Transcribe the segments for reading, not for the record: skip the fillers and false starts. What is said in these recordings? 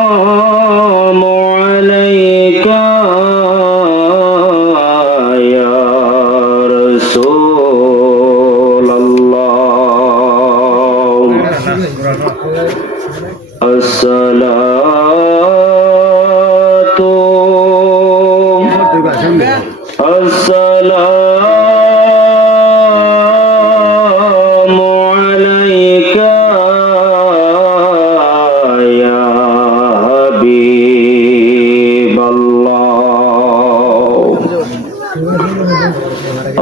আসসালামু আলাইকা ইয়া রাসূলাল্লাহ। আসসালাতু আসসালামু আলাইকা ইয়া হাবিবাল্লাহ।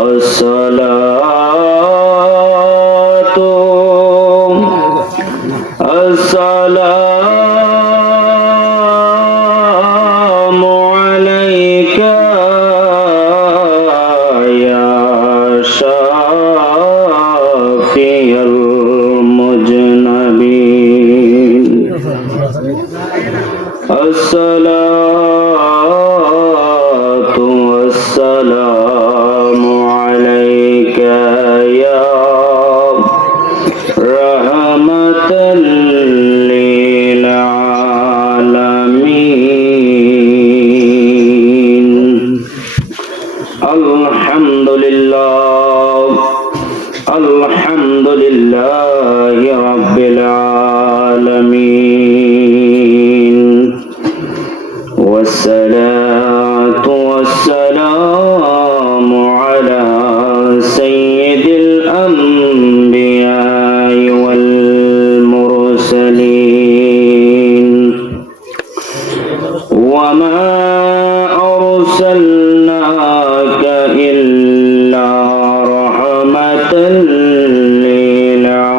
আসসালাতু আসসালামু আলাইকা ইয়া শাফিয়াল মুজনাবিন। আসসালাতু ওয়াসসালামু আলাইকা ইয়া রাহমাতাল লিল আলামিন। আলহামদুলিল্লাহ আলহামদুলিল্লাহি রাব্বিল আলামিন। والصلاة والسلام على سيد الأنبياء والمرسلين. وما أرسلناك إلا رحمة للعالمين.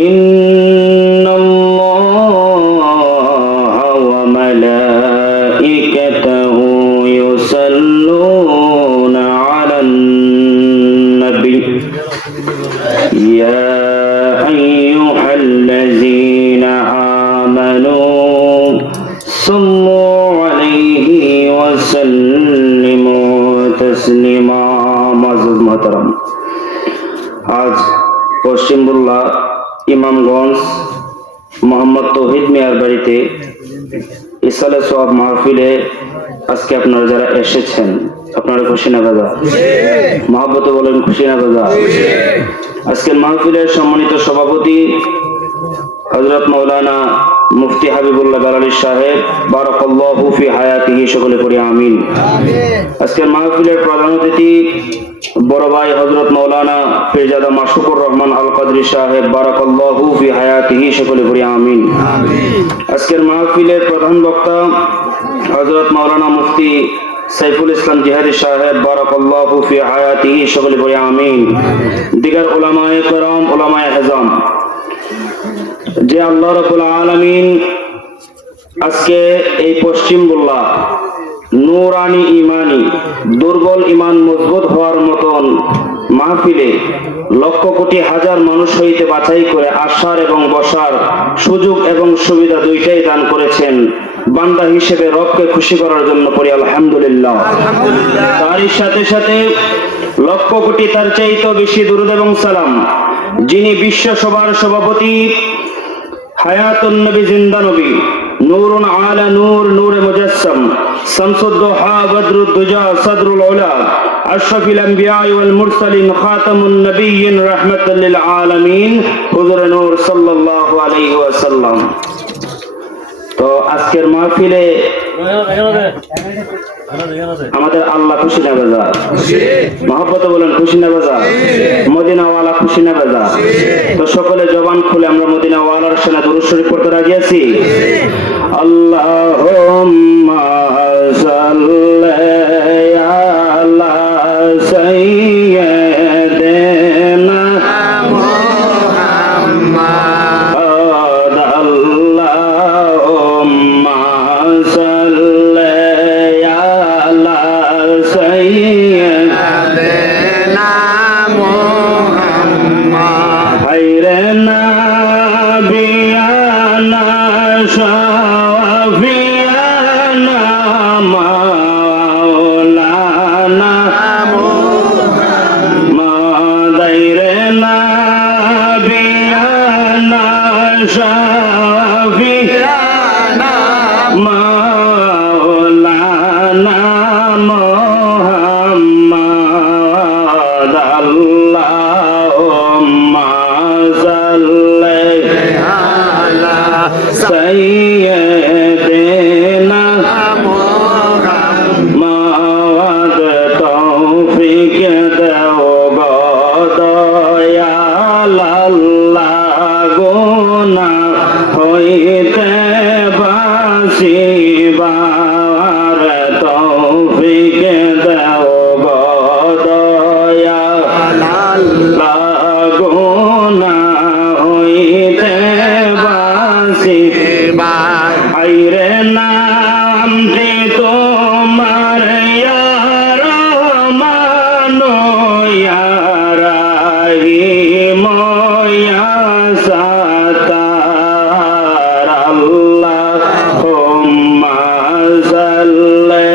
إن الله وملائكته يصلون على النبي يا أيها الذين آمنوا صلوا عليه وسلموا تسليما. معزز محترم, আজ পশ্চিম বুল্লা ইমামগঞ্জ মোহাম্মদ তৌহিদ মিয়ার বাড়িতে ইসালে সোয়াব মাহফিলে আজকে আপনারা যারা এসেছেন, আপনারা খুশি না বাজা? মহব্বতে বলেন খুশি না বাজা? আজকের মাহফিলের সম্মানিত সভাপতি হযরত মাওলানা মুফতি হাবিবুল্লাহ বেলালী সাহেব, বারাকাল্লাহু ফি হায়াতিহি, সকলে পড়ি আমিন। আজকের মাহফিলের প্রধান অতিথি বড় ভাই হযরত মাওলানা পীরজাদা মাশকুর রহমান আল কাদরি সাহেব, বারাকাল্লাহু ফি হায়াতিহি, সকলে পড়ি আমিন। আজকের মাহফিলের প্রধান বক্তা হযরত মাওলানা মুফতি সাইফুল ইসলাম জিহাদি সাহেব, বারাকাল্লাহু ফি হায়াতিহি, সকলে পড়ি আমিন। দিগার উলামায়ে কেরাম, উলামায়ে হেজাম, যে আল্লাহ রাব্বুল আলামিন আজকে এই পশ্চিম বুল্লা নূরানি ইমানি দুর্বল ইমান মজবুত হওয়ার মতন মাহফিলে লক্ষ কোটি হাজার মানুষ হইতে বাছাই করে আসার এবং বসার সুযোগ এবং সুবিধা দুইটাই দান করেছেন, বান্দা হিসেবে রবকে খুশি করার জন্য পড়ি আলহামদুলিল্লাহ। তারই সাথে সাথে লক্ষ কোটি তার চাইতেও বেশি দুরূদ এবং সালাম যিনি বিশ্ব সভার সভাপতি, হায়াতুন নবী, জিন্দা নবী, নূরুন আলা নূর, নূরে মুজাসসাম, শামসুদ্দোহা, বদরুদ্দুজা, সদরুল উলা, আশরাফুল আম্বিয়া ওয়াল মুরসালিন, খাতামুন নবিয়্যিন, রাহমাতাল লিল আলামিন, হুজুরে নূর সাল্লাল্লাহু আলাইহি ওয়াসাল্লাম। তো আজকের মাহফিলে আমাদের আল্লাহ খুশি না বাজা? মহব্বতে বলেন খুশি না বাজা? মদিনাওয়ালা খুশি না বাজা? তো সকলে জবান খুলে আমরা মদিনাওয়ালার সাথে দুরূদ শরীফ পড়তে রাজি আছি। আল্লাহুম্মা সাল্লি আলা সাইয়্যিদিনা মুহাম্মাদ, আল্লাহুম্মা সাল্লি আলা সাইয়্যিদিনা মুহাম্মাদ, খায়রে নাবিয়ানা سيدنا محمد توفيق দাও গো দয়াল আল্লাহ গুনাহ হইতে বাঁচিবার তৌফিক দাও গো দয়াল আল্লাহ গুনাহ হইতে বাঁচিবার আইরে নামটি তোমার ইয়া রহমান ইয়া রাহিম ইয়া সাত্তার আল্লাহুম্মা সাল্লি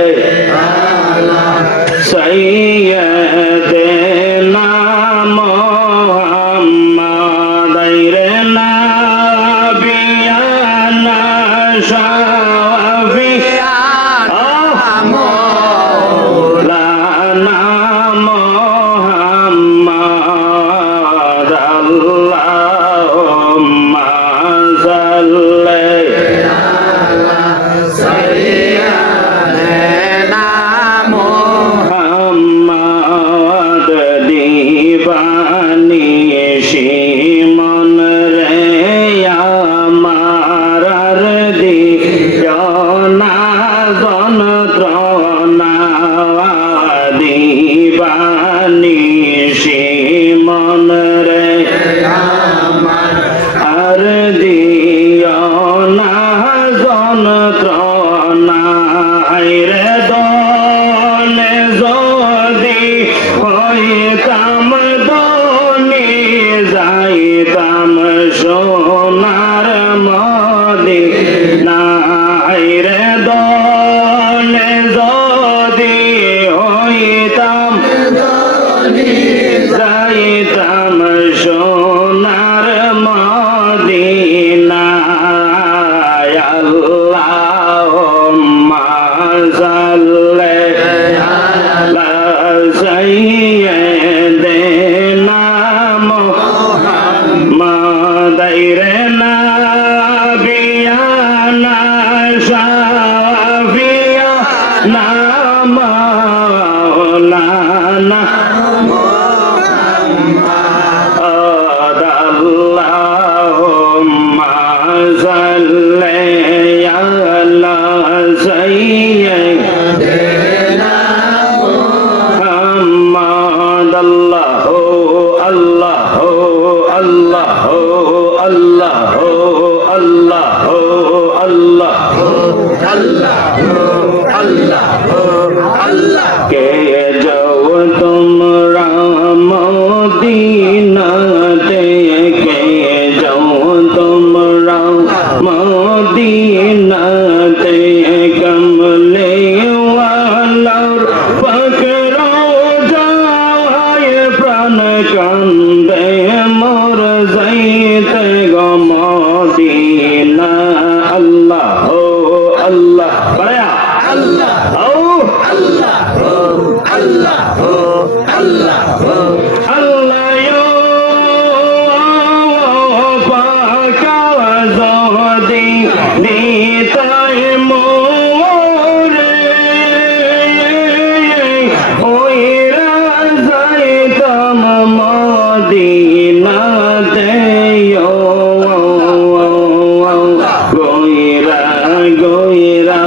আলা সাইয়্যিদিনা মুহাম্মাদ আইরে নাবিয়ানা শাফিয়ানা মাওলানা মুহাম্মাদ আল্লাহুম্মা সাল্লি আলা সাইয়্যিদিনা মুহাম্মাদ দিবানি শিমন রে আমার দিয়না যন্ত্রণা দিবানি শিমন রে আর দিয়না যন্ত্রণা রে দলে যদি হইতাম দনি যাইতাম সোনার মদিনা রে দলে যদি হইতাম যাইতাম সোনার মদিনা আল্লাহুম্মা সাল্লি আলা সাইয়্যিদিনা মুহাম্মাদ আইরে নাবিয়ানা শাফিয়ানা মাওলানা আল্লাহুম্মা সাল্লি আলা সাইয়্যিদিনা মুহাম্মাদ আল্লাহু আল্লাহু আল্লাহু আল্লাহু আল্লাহু আল্লাহু আল্লাহু আল্লাহ কে যাও তোমরা মদিনাতে কে যাও তোমরা মদিনাতে কমলে ওয়ালার পাকর যায় প্রাণ কান্দে মোর যাইতে গো মদিনা আল্লাহ আল্লাহ বড়া আল্লাহ আল্লাহ আল্লাহ আল্লাহ আল্লাহ পাকা যদি নিতাই মোরে ওই রাজাইতাম মদিনাতে গইরা গইরা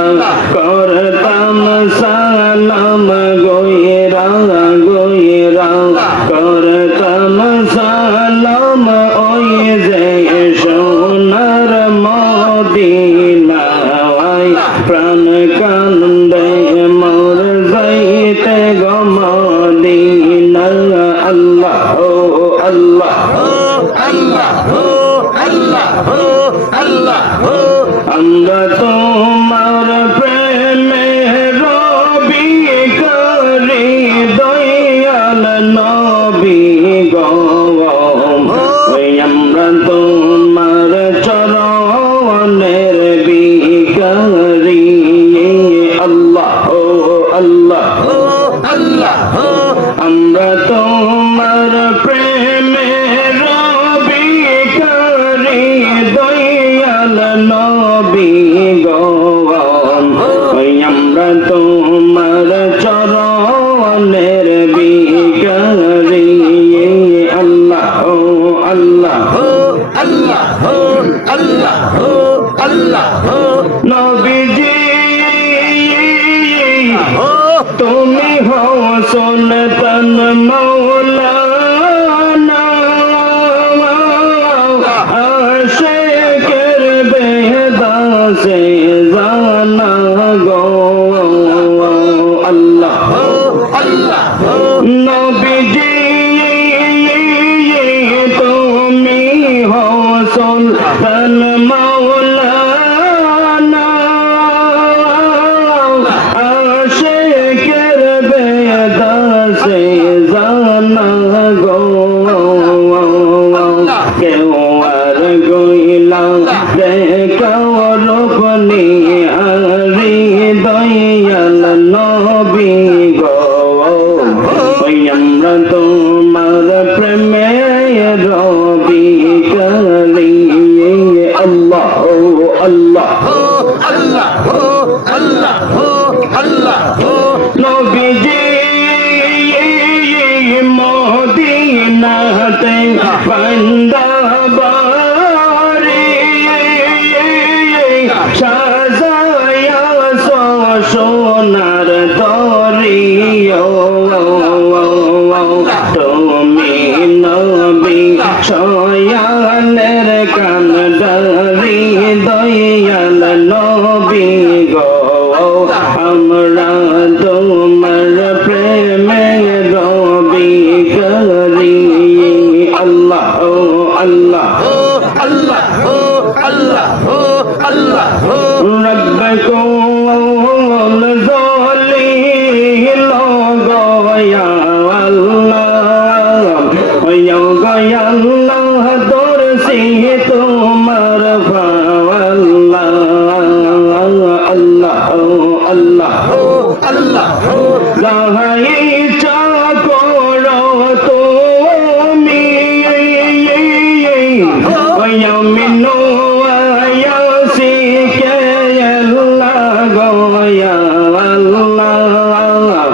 করতাম সালাম গইরা গইরা করতাম সালাম ওই যে সোনার মদিনা প্রাণ কান্দে মোর যাইতে গো মদিনা আল্লাহ আল্লাহ আমরা তোমার প্রেমে রবি করি দয়াল নবী গো আমরা তোমার চরণের বিকারি আল্লাহ আল্লাহ আমরা তোমার প্রেমে রবি করি দয়াল নবী নবীজি তুমি হও সুলতান মাওলানা আশিকের বেদাসে জানা গো আল্লাহ আল্লাহ নবীজি তুমি হও সুলতান মাওলানা আশিকের বেদাসে জানা গো কেউ আর গইলা দেখাও রূপ নিহারি দয়াল নবী গো আমরা তোমার প্রেমে রবি করি আল্লাহ আল্লাহ আল্লাহ আল্লাহ আল্লাহ নবীজি মদিনাতে বান্দাবাড়ি সাজায়া সোনার দরিয়া তুমি নবী শয়ানের কান্ডারি দয়াল নবী গো আমরা তোমার প্রেমে রবি করি আল্লাহ আল্লাহ আল্লাহ আল্লাহ আল্লাহ রব্বকুম যলিল গয়া আল্লাহ গয়া আল্লাহ দরসি তোমার ফাওয়াল্লাহ আল্লাহ আল্লাহ আল্লাহ যাহাই চাকর তুমি মিনু আয়াসিকে আল্লাহ গয়া আল্লাহ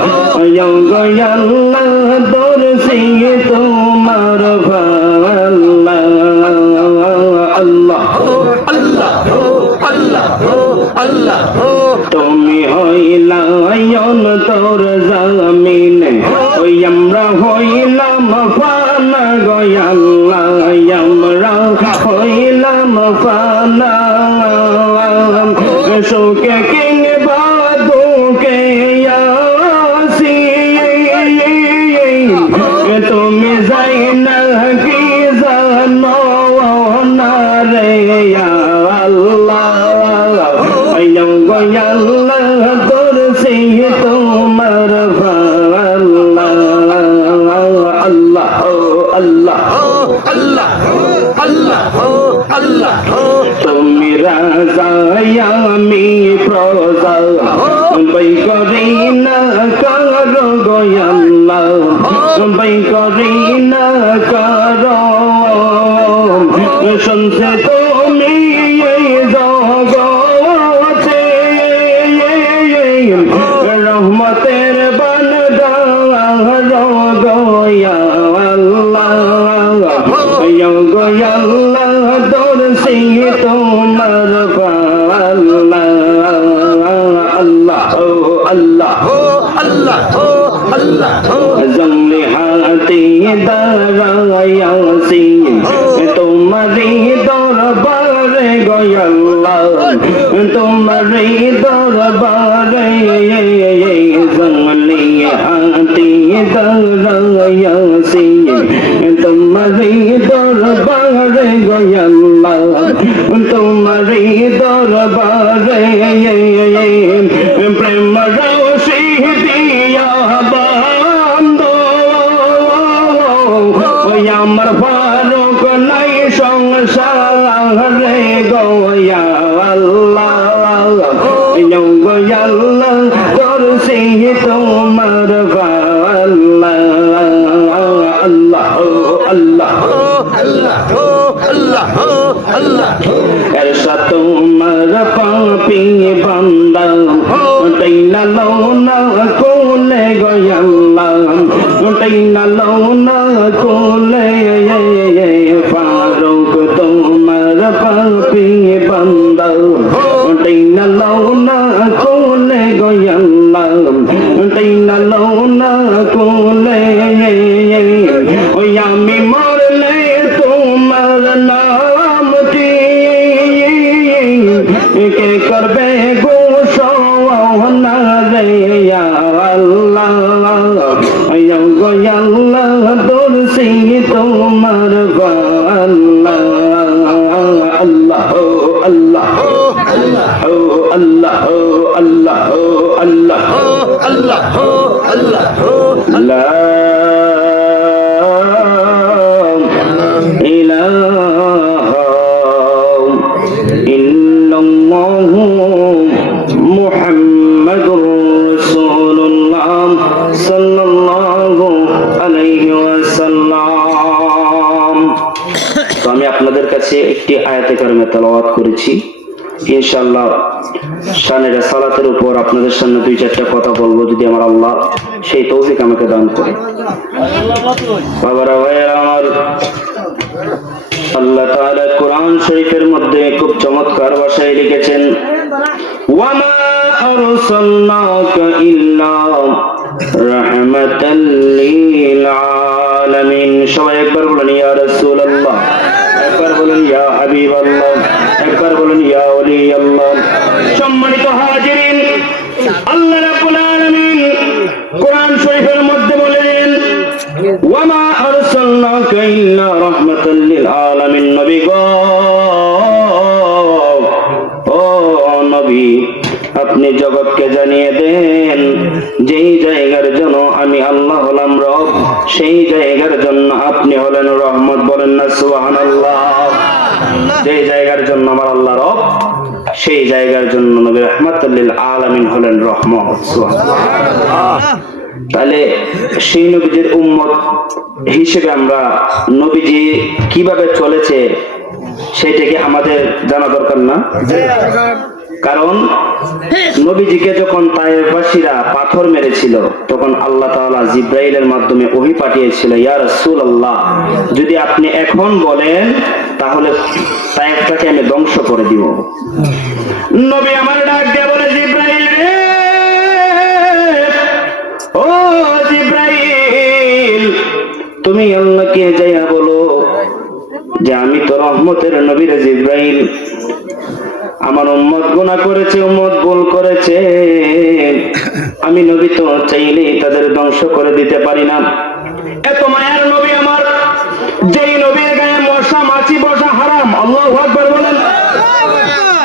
গয়া আল্লাহ দরসি তোমার ফাওয়াল্লাহ আল্লাহ আল্লাহ আল্লাহ আল্লাহ তুমি হইলা অন্তর জামিনে ওই আমরা হইলাম ফানা গয়াল্লাহ আমরা হইলাম ফানা সুখে কিংবা দুঃখে আসি তুমি যাই না কি জানো না রে আল্লাহ গয়াল্লাহ দরসি তোমার ফাওয়াল্লাহ আল্লাহ আল্লাহ আল্লাহ আল্লাহ আল্লাহ তুমি রাজা আমি প্রজা বই করি না করো গয়াল্লাহ বই করি না করো শুনছে তুমি এই জগতে রহমতের বান্দার গয়া আল্লাহ গয়া আল্লাহ দরসি তোমার ফাওয়াল্লাহ আল্লাহ আল্লাহ আল্লাহ আল্লাহ জঙ্গলি হাতি দাঁড়ায়াছি তোমারি দরবারে গয়াল্লাহ তোমারি দরবারে জঙ্গলি হাতি দাঁড়ায়াছি তোমারি দরবারে গয়াল্লাহ তোমারি দরবারে প্রেম রৌশি দিয়া বান্দো আমার ফারুক নাই সংসারে গয়া আল্লাহ গয়া আল্লাহ দরসি তোমার ফাওয়াল্লাহ আল্লাহ আল্লাহ আল্লাহ আল্লাহ আল্লাহ এরশাদ তোমার পাপী বান্দা তাইনা লওনা কোলে গয়া আল্লাহ তাইনা লওনা কোলে ফারুক তোমার পাপী বান্দা লওনা কোলে গয়াল্লাহ তাইনা লওনা কোলে ওই আমি মরলে তোমার নাম কি কে করবে গো সোনা রে আল্লাহ গয়াল্লাহ দোর সিং তোমার আল্লাহ আল্লাহ আল্লাহ আল্লাহ আল্লাহ আল্লাহ আল্লাহ আল্লাহ লা ইলাহা ইল্লাল্লাহু মুহাম্মাদুর রাসূলুল্লাহ সাল্লাল্লাহু আলাইহি ওয়াসাল্লাম। তো আমি আপনাদের কাছে একটি আয়াতে কারিমা তেলাওয়াত করেছি। ইনশাআল্লাহ শানে সালাতের উপর আপনাদের সামনে দুই চারটা কথা বলবো, যদি আমার আল্লাহ সেই তৌফিক আমাকে দান করে। বাবারা ভাইয়েরা আমার, আল্লাহ তাআলা কোরআন শরীফের মধ্যে খুব চমৎকার ভাষায় লিখেছেন, ওয়ামা আরসালনাকা ইল্লা রাহমাতাল লিল আলামিন। সবাই একবার বলেন ইয়া রাসূলুল্লাহ, একবার বলেন ইয়া হাবিবাল্লাহ, একবার বলেন ইয়া ওলি আল্লাহ। সম্মানিত হাজিরিন, আল্লাহ রাব্বুল আলামিন কোরআন শরীফের মধ্যে বলেন, ওয়ামা আরসালনাকা ইল্লা রাহমাতাল লিল আলামিন। নবী গো, ও নবী, আপনি জগৎকে জানিয়ে দেন যেই জায়গার জন্য আমি আল্লাহ হলাম রব, সেই জায়গার জন্য আপনি হলেন রহমত। বলেন না সুবহানাল্লাহ। যেই জায়গার জন্য আমার আল্লাহ রব, সেই জায়গার জন্য নবী রাহমাতুল লিল আলামিন হলেন রহমত। সুবহানাল্লাহ। তাহলে সেই নবীজির উম্মত হিসেবে আমরা নবীজি কিভাবে চলেছে সেটাকে আমাদের জানা দরকার না? কারণ নবীজিকে যখন তায়েফবাসীরা পাথর মেরেছিল, তখন আল্লাহ তাআলা জিবরাইলের মাধ্যমে ওহী পাঠিয়েছিল, ইয়া রাসূলুল্লাহ, যদি আপনি এখন বলেন তাহলে তায়েফটাকে আমি ধ্বংস করে দিব। নবী আমার ডাক দিয়ে বলে, জিবরাইল রে, ও জিবরাইল, তুমি আল্লাহকে যাইয়া বলো যে আমি তো রহমতের নবী রে জিবরাইল, আমার উম্মত গুনাহ করেছে, উম্মত ভুল করেছে, আমি নবী তো চাইলেই তাদের ধ্বংস করে দিতে পারি না। এত মায়ার নবী আমার, যেই নবীর গায়ে মশা মাছি বসা হারাম। আল্লাহু আকবার বলেন।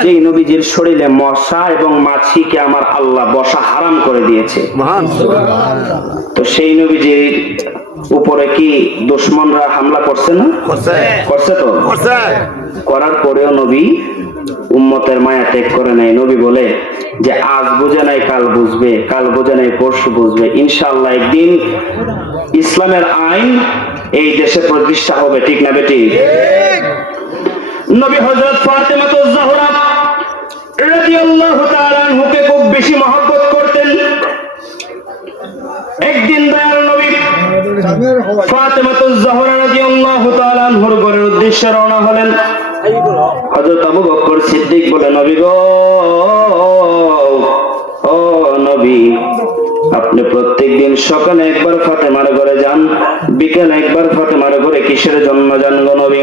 যেই নবীজির শরীরে মশা এবং মাছিকে আমার আল্লাহ বসা হারাম করে দিয়েছে। তো সেই নবীজির উপরে কি দুশমনরা হামলা করছে না? করছে তো। করার পরেও নবী উম্মতের মায়া ত্যাগ করে নাই। নবী বলে যে আজ বুঝে নাই কাল বুঝবে, কাল বুঝে নাই পরশু বুঝবে, ইনশাআল্লাহ একদিন ইসলামের আইন এই দেশে প্রতিষ্ঠা হবে। ঠিক না বেটি? নবী হযরত ফাতেমাতুজ জাহরা রাদিয়াল্লাহু তাআলা আনহুকে খুব বেশি মহব্বত করতেন। একদিন দয়াল নবী ফাতেমাতুজ জাহরা রাদিয়াল্লাহু তাআলা আনহুর ঘরের উদ্দেশ্যে রওনা হলেন। হযরত আবু বকর সিদ্দিক বলে, নবী গো, ও নবী, আপনি প্রত্যেকদিন সকালে একবার ফাতেমার ঘরে যান, বিকেলে একবার ফাতেমার ঘরে কিসের জন্য যান গো নবী?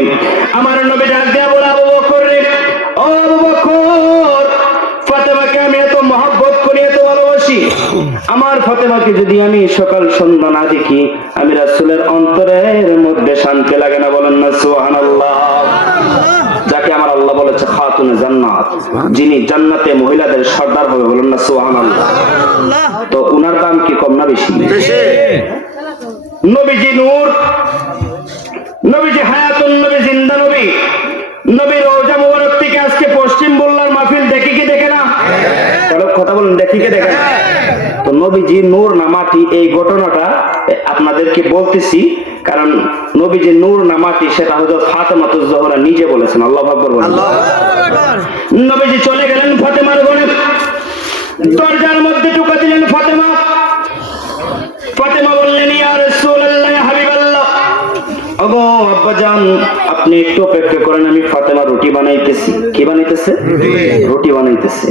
আমার নবী ডাক দেয়া বলে, আবু বকর রে, ও আবু বকর, ফাতেমাকে আমি এত মহব্বত করি, এত ভালোবাসি, আমার ফাতেমাকে যদি আমি সকাল সন্ধ্যা না দেখি, আমি রাসূলের অন্তরের মধ্যে শান্তি লাগে না। বলেন না সুবহানাল্লাহ। যাকে আমার আল্লাহ বলেছে খাতুনে জান্নাত, যিনি জান্নাতে মহিলাদের সর্দার হবে। বলেন না সুবহানাল্লাহ। তো উনার দাম কি কম না বেশি? নবীজি নূর, নবীজি হায়াতুন নবী, জিন্দা নবী। নবীর রওজা মুবারক থেকে আজকে পশ্চিম বল্লার মাহফিল দেখি কি দেখে না? কথা বলেন, দেখি কি দেখে না? তো নবীজি নূর না মাটি, এই ঘটনাটা আপনাদেরকে বলতেছি কারণ নবীজি নূর না মাটি সেটা হযরত ফাতেমাতুজ জাহরা নিজে বলেছেন। আল্লাহু আকবার বলেন। নবীজি চলে গেলেন ফাতেমার ঘরে, দরজার মধ্যে ঢুকে দিলেন ফাতেমা। ফাতেমা বললেন, ইয়া রাসূলুল্লাহ, ইয়া হাবিবাল্লাহ, ওগো আব্বাজান, আপনি একটু অপেক্ষা করেন, আমি ফাতেমা রুটি বানাইতেছি। কি বানাইতেছে? রুটি বানাইতেছে।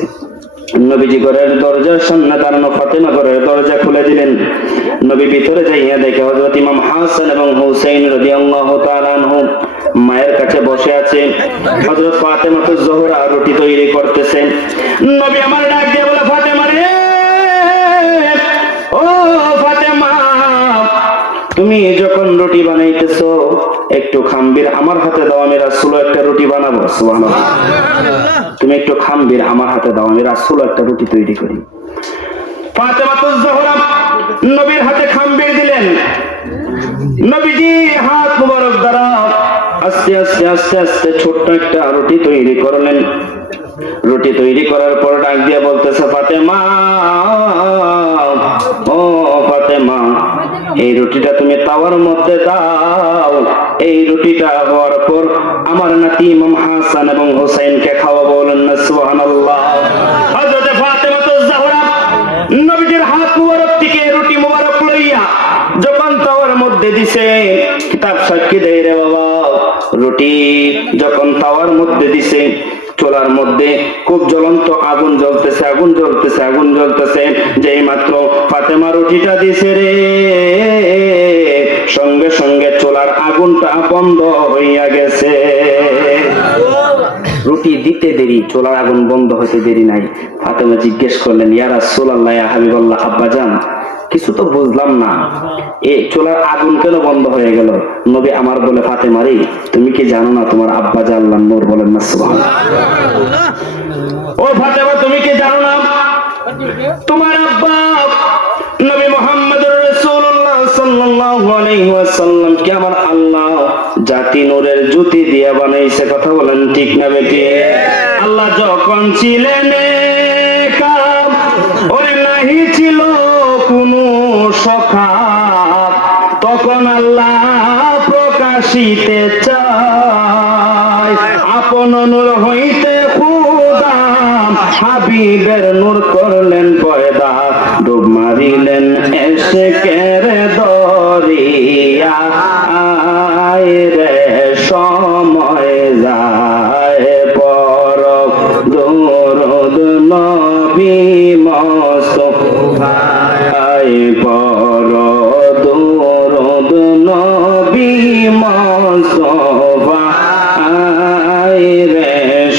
নবীজি ঘরের দরজার সামনে দাঁড়ানো ফাতেমা ঘরের দরজা খুলে দিলেন। নবী ভিতরে যাইয়া দেখে হযরত ইমাম হাসান এবং হুসাইন রাদিয়াল্লাহু তাআলা আনহু মায়ের কাছে বসে আছে। হযরত ফাতেমাতুজ জোহরা রুটি তৈরি করতেছেন। নবী আমার ডাক দিয়ে বলে, ফাতেমা রে, ও ফাতেমা, তুমি যখন রুটি বানাইতেছো একটু খামবির আমার হাতে দাও, আমি রাসূল একটা রুটি বানাবো। সুবহানাল্লাহ। তুমি একটু খামবির আমার হাতে দাও, আমি রাসূল একটা রুটি তৈরি করি। ফাতেমাতুজ জোহরা নবীর হাতে খামবির দিলেন। নবীজি হাত মুবারক দ্বারা আস্তে আস্তে আস্তে আস্তে ছোট্ট একটা রুটি তৈরি করলেন। রুটি তৈরি করার পর ডাক দিয়ে বলতেছে, ফাতেমা, ও ফাতেমা, এই রুটিটা তুমি তাওয়ার মধ্যে দাও। এই রুটিটা হওয়ার পর আমার নাতি ইমাম হাসান এবং হুসাইনকে খাওয়াবো। বলেন না সুবহানাল্লাহ। হযরত ফাতেমাতুজ জোহরা নবীজির হাত মুবারক থেকে রুটি মুবারক লইয়া যখন তাওয়ার মধ্যে দিছে, কিতাব সাক্ষী দেয় রে বাবা, রুটি যখন তাওয়ার মধ্যে দিছে, চুলার মধ্যে খুব জ্বলন্ত আগুন জ্বলতেছে, আগুন জ্বলতেছে, আগুন জ্বলতেছে। যেই মাত্র ফাতেমা রুটিটা দিছে রে, সঙ্গে সঙ্গে চুলার আগুনটা বন্ধ হইয়া গেছে। রুটি দিতে দেরি, চুলার আগুন বন্ধ হতে দেরি নাই। ফাতেমা জিজ্ঞেস করলেন, ইয়া রাসূলুল্লাহ, ইয়া হাবিবাল্লাহ, আব্বাজান, কিছু তো বুঝলাম না, এই চুলার আগুন কেন বন্ধ হয়ে গেল? নবী আমার বলে, ফাতেমা রে, তুমি কি জানো না তোমার আব্বা যে আল্লাহর নূর? বলেন না সুবহানাল্লাহ। ও ফাতেমা, তুমি কি জানো না তোমার আব্বা নবী মুহাম্মদুর রাসূলুল্লাহ সাল্লাল্লাহু আলাইহি ওয়াসাল্লাম কে আমার আল্লাহ জাতি নূরের জ্যোতি দিয়ে বানাইছে? কথা বলেন ঠিক না বেটি? আল্লাহ যখন ছিলেন কাম, ওরে নাহি ছিল কোনো সখা, তখন আল্লাহ প্রকাশিতে চায় আপন নূর হইতে খুদা হাবিবের নূর করলেন পয়দা, ডুব মারিলেন এশকের দরিয়া, আয় রে সময় যায় পর দরুদ নবী মুস্তাফা, আয় পর দরুদ নবী মুস্তাফা, আয় রে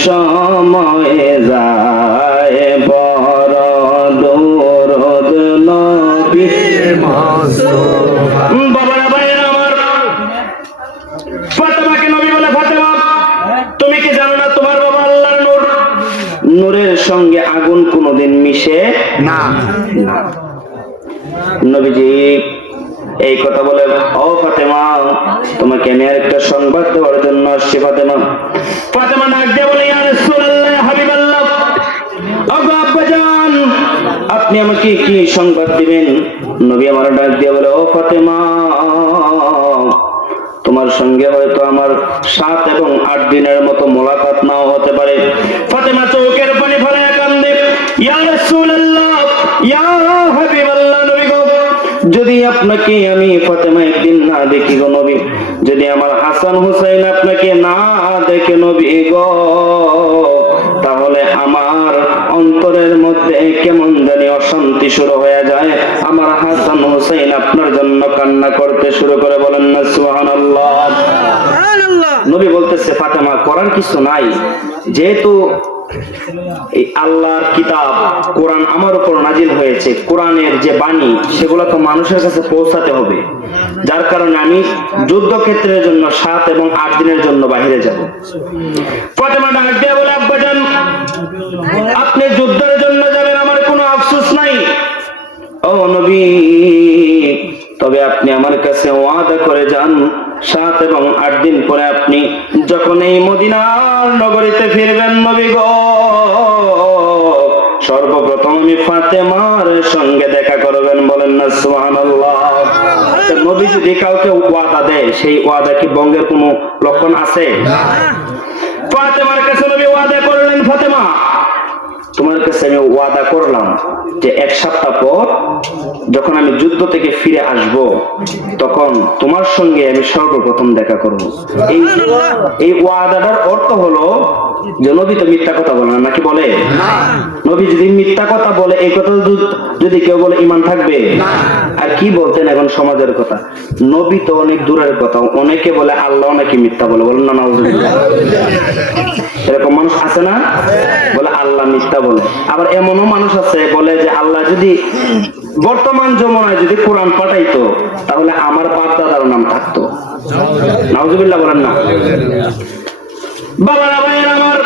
সময় যায় পর দরুদ নবী মুস্তাফা। বাবারা ভাইরা আমার, ফাতেমাকে নবী বলে, ফাতেমা, তুমি কি জানো না তোমার বাবা আল্লাহর নূর? নূরের সঙ্গে আগুন কোনোদিন মিশে না। নবীজি এই কথা বলে, ও ফাতেমা, তোমাকে আমি আরেকটা সংবাদ দেওয়ার জন্য আসছি। ফাতেমা ফাতেমা ডাক দিয়ে বলে, ইয়া রাসূলুল্লাহ, হাবিবাল্লাহ, ওগো আব্বাজান, আপনি আমাকে কি সংবাদ দিবেন? নবী আমার ডাক দিয়ে বলে, ও ফাতেমা, তোমার সঙ্গে হয়তো আমার 7 এবং 8 দিনের মতো মোলাকাত নাও হতে পারে। ফাতেমা চোখের পানি ফেলে কান্দে, ইয়া রাসূলুল্লাহ, ইয়া হাবিবাল্লাহ, নবী গো, যদি আপনাকে আমি ফাতেমা একদিন না দেখি গো নবী, যদি আমার হাসান হুসাইন আপনাকে না দেখে নবী গো, তাহলে আমার অন্তরের মধ্যে কেমন জানি অশান্তি শুরু হয়ে যায়। আমার হাসান হুসাইন আপনার জন্য কান্না করতে শুরু করে। বলেন না সুবহানাল্লাহ। নবী বলতেছে, ফাতেমা, করার কিছু নাই, যেহেতু এই আল্লাহর কিতাব কোরআন আমার উপর নাজিল হয়েছে, কোরআনের যে বাণী সেগুলো তো মানুষের কাছে পৌঁছাতে হবে, যার কারণে আমি যুদ্ধক্ষেত্রের জন্য 7 এবং 8 দিনের জন্য বাইরে যাব। ফাতেমা ডাক দিয়ে বলে, আব্বাজান, আপনি যুদ্ধের জন্য যাবেন, আমার কোনো আফসোস নাই। ও নবী, তবে আপনি আমার কাছে ওয়াদা করে যান, 7 এবং 8 দিন পরে আপনি যখন এই মদিনার নগরীতে ফিরবেন নবী গো, সর্বপ্রথম আমি ফাতেমার সঙ্গে দেখা করবেন। বলেন না সুবহানাল্লাহ। নবী যদি কাউকে ওয়াদা দেয়, সেই ওয়াদা কি ভঙ্গের কোনো লক্ষণ আছে? ফাতেমার কাছে নবী ওয়াদা করলেন, ফাতেমা, তোমার কাছে আমি ওয়াদা করলাম যে 1 সপ্তাহ পর যখন আমি যুদ্ধ থেকে ফিরে আসব, তখন তোমার সঙ্গে আমি সর্বপ্রথম দেখা করব। এই ওয়াদাটার অর্থ হলো যে নবী তো মিথ্যা কথা বলে না, নাকি বলে? নবী যদি মিথ্যা কথা বলে, এই কথা যদি কেউ বলে ঈমান থাকবে? আর কি বলতেন এখন সমাজের কথা? নবী তো অনেক দূরের কথা, অনেকে বলে আল্লাহ নাকি মিথ্যা বলে, বলেন না নাউজুবিল্লাহ। এরকম মানুষ আছে না? বলে আল্লাহ মিথ্যা বলে। আবার এমনও মানুষ আছে বলে যে আল্লাহ যদি বর্তমান জমানায় যদি কোরআন পাঠাইতো তাহলে আমার বাপ দাদার নাম থাকতো। নাউজুবিল্লাহ বলেন না। বাবারা ভাইয়েরা আমার,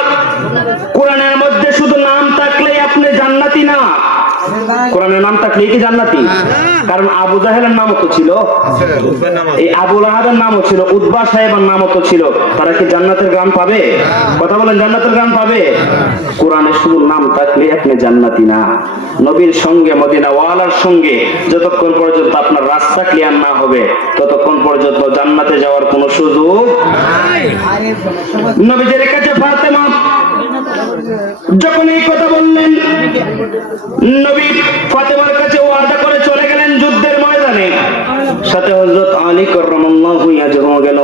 কোরআনের মধ্যে শুধু নাম থাকলেই আপনি জান্নাতি না। কোরআনের নাম থাকলেই কি জান্নাতি? কারণ আবু জাহেলের নামও তো ছিল, এই আবু লাহাবের নামও ছিল, উতবা সাহেবের নামও তো ছিল। তারা কি জান্নাতের গ্রাম পাবে? কথা বলেন, জান্নাতের গ্রাম পাবে? কোরআনে শুধু নাম থাকলে আপনি জান্নাতি না। নবীর সঙ্গে, মদিনা ওয়ালার সঙ্গে যতক্ষণ পর্যন্ত আপনার রাস্তা ক্লিয়ার না হবে ততক্ষণ পর্যন্ত জান্নাতে যাওয়ার কোনো সুযোগ নাই। নবীজির কাছে ফাতেমা যখন এই কথা বললেন, নবী ফাতেমার কাছে ওয়াদা করে চলে গেলেন যুদ্ধের ময়দানে। সাথে হযরত আলী কাররামাল্লাহু ওয়াজহু গেল।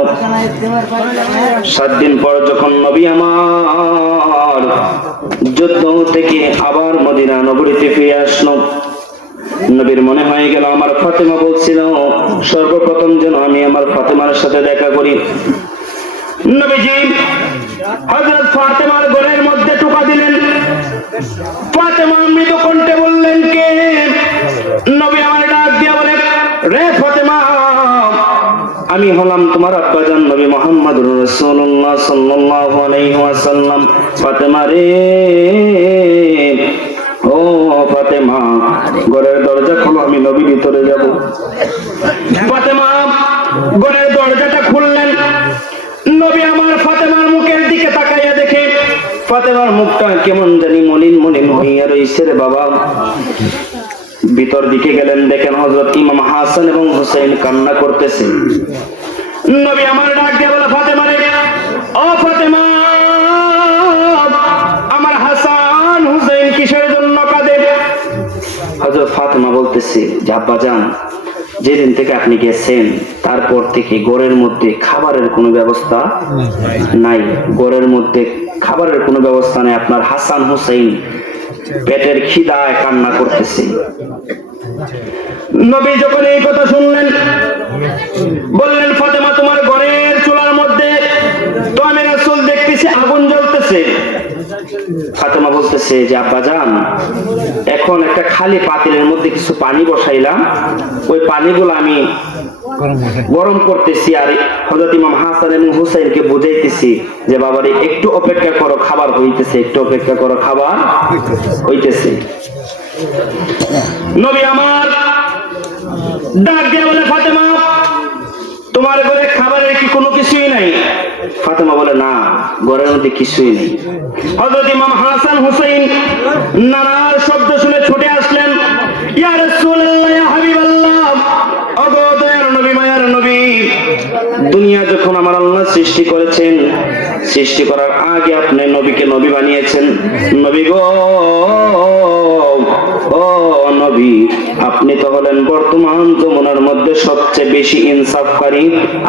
7 দিন পর যখন নবী আমার যুদ্ধ থেকে আবার মদিনা নগরীতে ফিরে আসলো, নবীর মনে হয়ে গেল আমার ফাতেমা বলছিল সর্বপ্রথম যেন আমি আমার ফাতেমার সাথে দেখা করি। নবীজি হযরত ফাতেমার ঘরের মধ্যে টোকা দিলেন। ফাতেমা মৃদু কণ্ঠে বললেন, কে? নবী আমার ডাক দিয়া বলে, রে ফাতেমা, আমি হলাম তোমার আব্বাজান নবী মুহাম্মদুর রাসূলুল্লাহ সাল্লাল্লাহু আলাইহি ওয়াসাল্লাম। ফাতেমা রে, ও ফাতেমা, ঘরের দরজা খোলো, আমি নবী ভিতরে যাব। ফাতেমা ঘরের দরজাটা খুললেন। নবী আমার ফাতেমার মুখের দিকে তাকাইয়া দেখে ফাতেমার মুখটা কেমন জানি মলিন মলিন হইয়া রইছে রে বাবা। ভিতর দিকে গেলেন, দেখেন হযরত ইমাম হাসান এবং হুসাইন কান্না করতেছে। নবী আমার ডাক দিয়ে বলে, ফাতেমা রে, ও ফাতেমা, আমার হাসান হুসাইন কিসের জন্য কাঁদে? হযরত ফাতেমা বলতেছে যে আব্বাজান, যেদিন থেকে আপনি গেছেন তারপর থেকে ঘরের মধ্যে খাবারের কোনো ব্যবস্থা নাই। ঘরের মধ্যে খাবারের কোনো ব্যবস্থা নাই। আপনার হাসান হুসাইন পেটের খিদায় কান্না করতেছে। নবী যখন এই কথা শুনলেন, বললেন, ফাতেমা, তোমার ঘরের চুলার মধ্যে তো আমি রাসূল দেখতেছি আগুন জ্বলতেছে। ফাতেমা বলতেছে যে আব্বাজান, এখন একটা খালি পাতিলের মধ্যে কিছু পানি বসাইলাম, ওই পানিগুলো আমি গরম করতেছি আর হযরত ইমাম হাসান এবং হুসাইনকে বুঝাইতেছি যে বাবারে একটু অপেক্ষা করো, খাবার হইতেছে, একটু অপেক্ষা করো, খাবার হইতেছে। নবী আমার ডাক দিয়ে বলে, ফাতেমা, তোমার ঘরে খাবারের কি কোনো কিছুই নাই? ফাতেমা বলে, না, ঘরের মধ্যে কিছুই নেই। হযরত ইমাম হাসান হুসাইন নানার শব্দ শুনে ছুটে আসলেন। ইয়া রাসূলুল্লাহ, ইয়া হাবিবাল্লাহ, ওগো দয়ার নবী, মায়ার নবী, দুনিয়া যখন আমার আল্লাহ সৃষ্টি করেছেন, সৃষ্টি করার আগে আপনি নবীকে নবী বানিয়েছেন। নবী গো, ও নবী, আপনি তো হলেন বর্তমান জমানার মধ্যে সবচেয়ে বেশি ইনসাফকারী,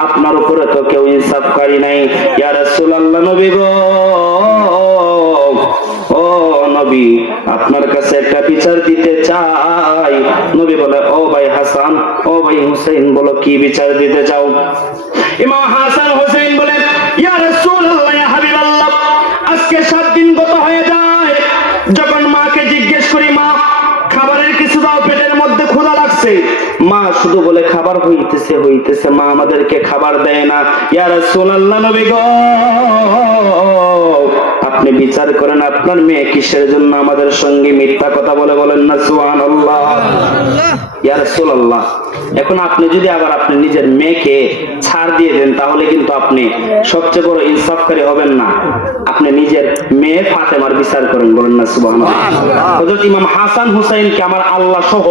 আপনার উপরে তো কেউ ইনসাফকারী নাই। ইয়া রাসূলুল্লাহ, নবী গো, ও নবী, আপনার কাছে একটা বিচার দিতে চাই। নবী বলে, ও ভাই হাসান, ও ভাই হুসাইন, বলো কি বিচার দিতে চাও? ইমাম হাসান হুসাইন বলে, ইয়া রাসূলুল্লাহ, ইয়া হাবিবাল্লাহ, আজকে 7 দিন গত হয়ে যায়, যখন মাকে জিজ্ঞেস করি, মা খাবারের কিছু দাও, পেটের মধ্যে ক্ষুধা লাগছে, মা শুধু বলে খাবার হইতেছে হইতেছে, মা আমাদেরকে খাবার দেয় না। ইয়া রাসূলুল্লাহ, নবী গো, আপনি বিচার করেন, আপনার মেয়ে কিসের জন্য আমাদের সঙ্গে মিথ্যা কথা বলে? বলেন না সুবহানাল্লাহ। ইয়া রাসূলুল্লাহ, এখন আপনি যদি আবার আপনি নিজের মেয়েকে ছাড় দিয়ে দেন তাহলে কিন্তু আপনি সবচেয়ে বড় ইনসাফকারী হবেন না। আপনি নিজের মেয়ে ফাতেমার বিচার করেন। বলেন না সুবহানাল্লাহ। হযরত ইমাম হাসান হুসাইনকে আমার আল্লাহ সহ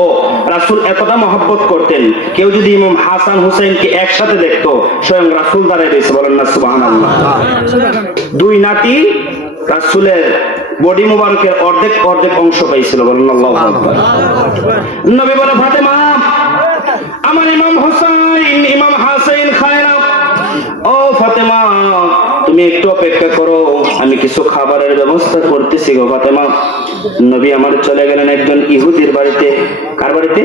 রাসূল এতটা মহব্বত করতেন, কেউ যদি ইমাম হাসান হুসাইনকে একসাথে দেখতো স্বয়ং রাসূল দাঁড়ায় রয়েছে। বলেন না সুবহানাল্লাহ। 2 নাতি রাসূলের বডি মুবারকের অর্ধেক অর্ধেক অংশ পাইছিল। বলেন আল্লাহু আকবার। নবী বলে, ফাতেমা, আমার ইমাম হুসাইন, ইমাম হাসাইন খায় না। ও ফাতেমা, তুমি তুমি একটু অপেক্ষা করো, আমি কিছু খাবারের ব্যবস্থা করতেছি গো ফাতেমা। নবী আমার চলে গেলেন একজন ইহুদির বাড়িতে। কার বাড়িতে?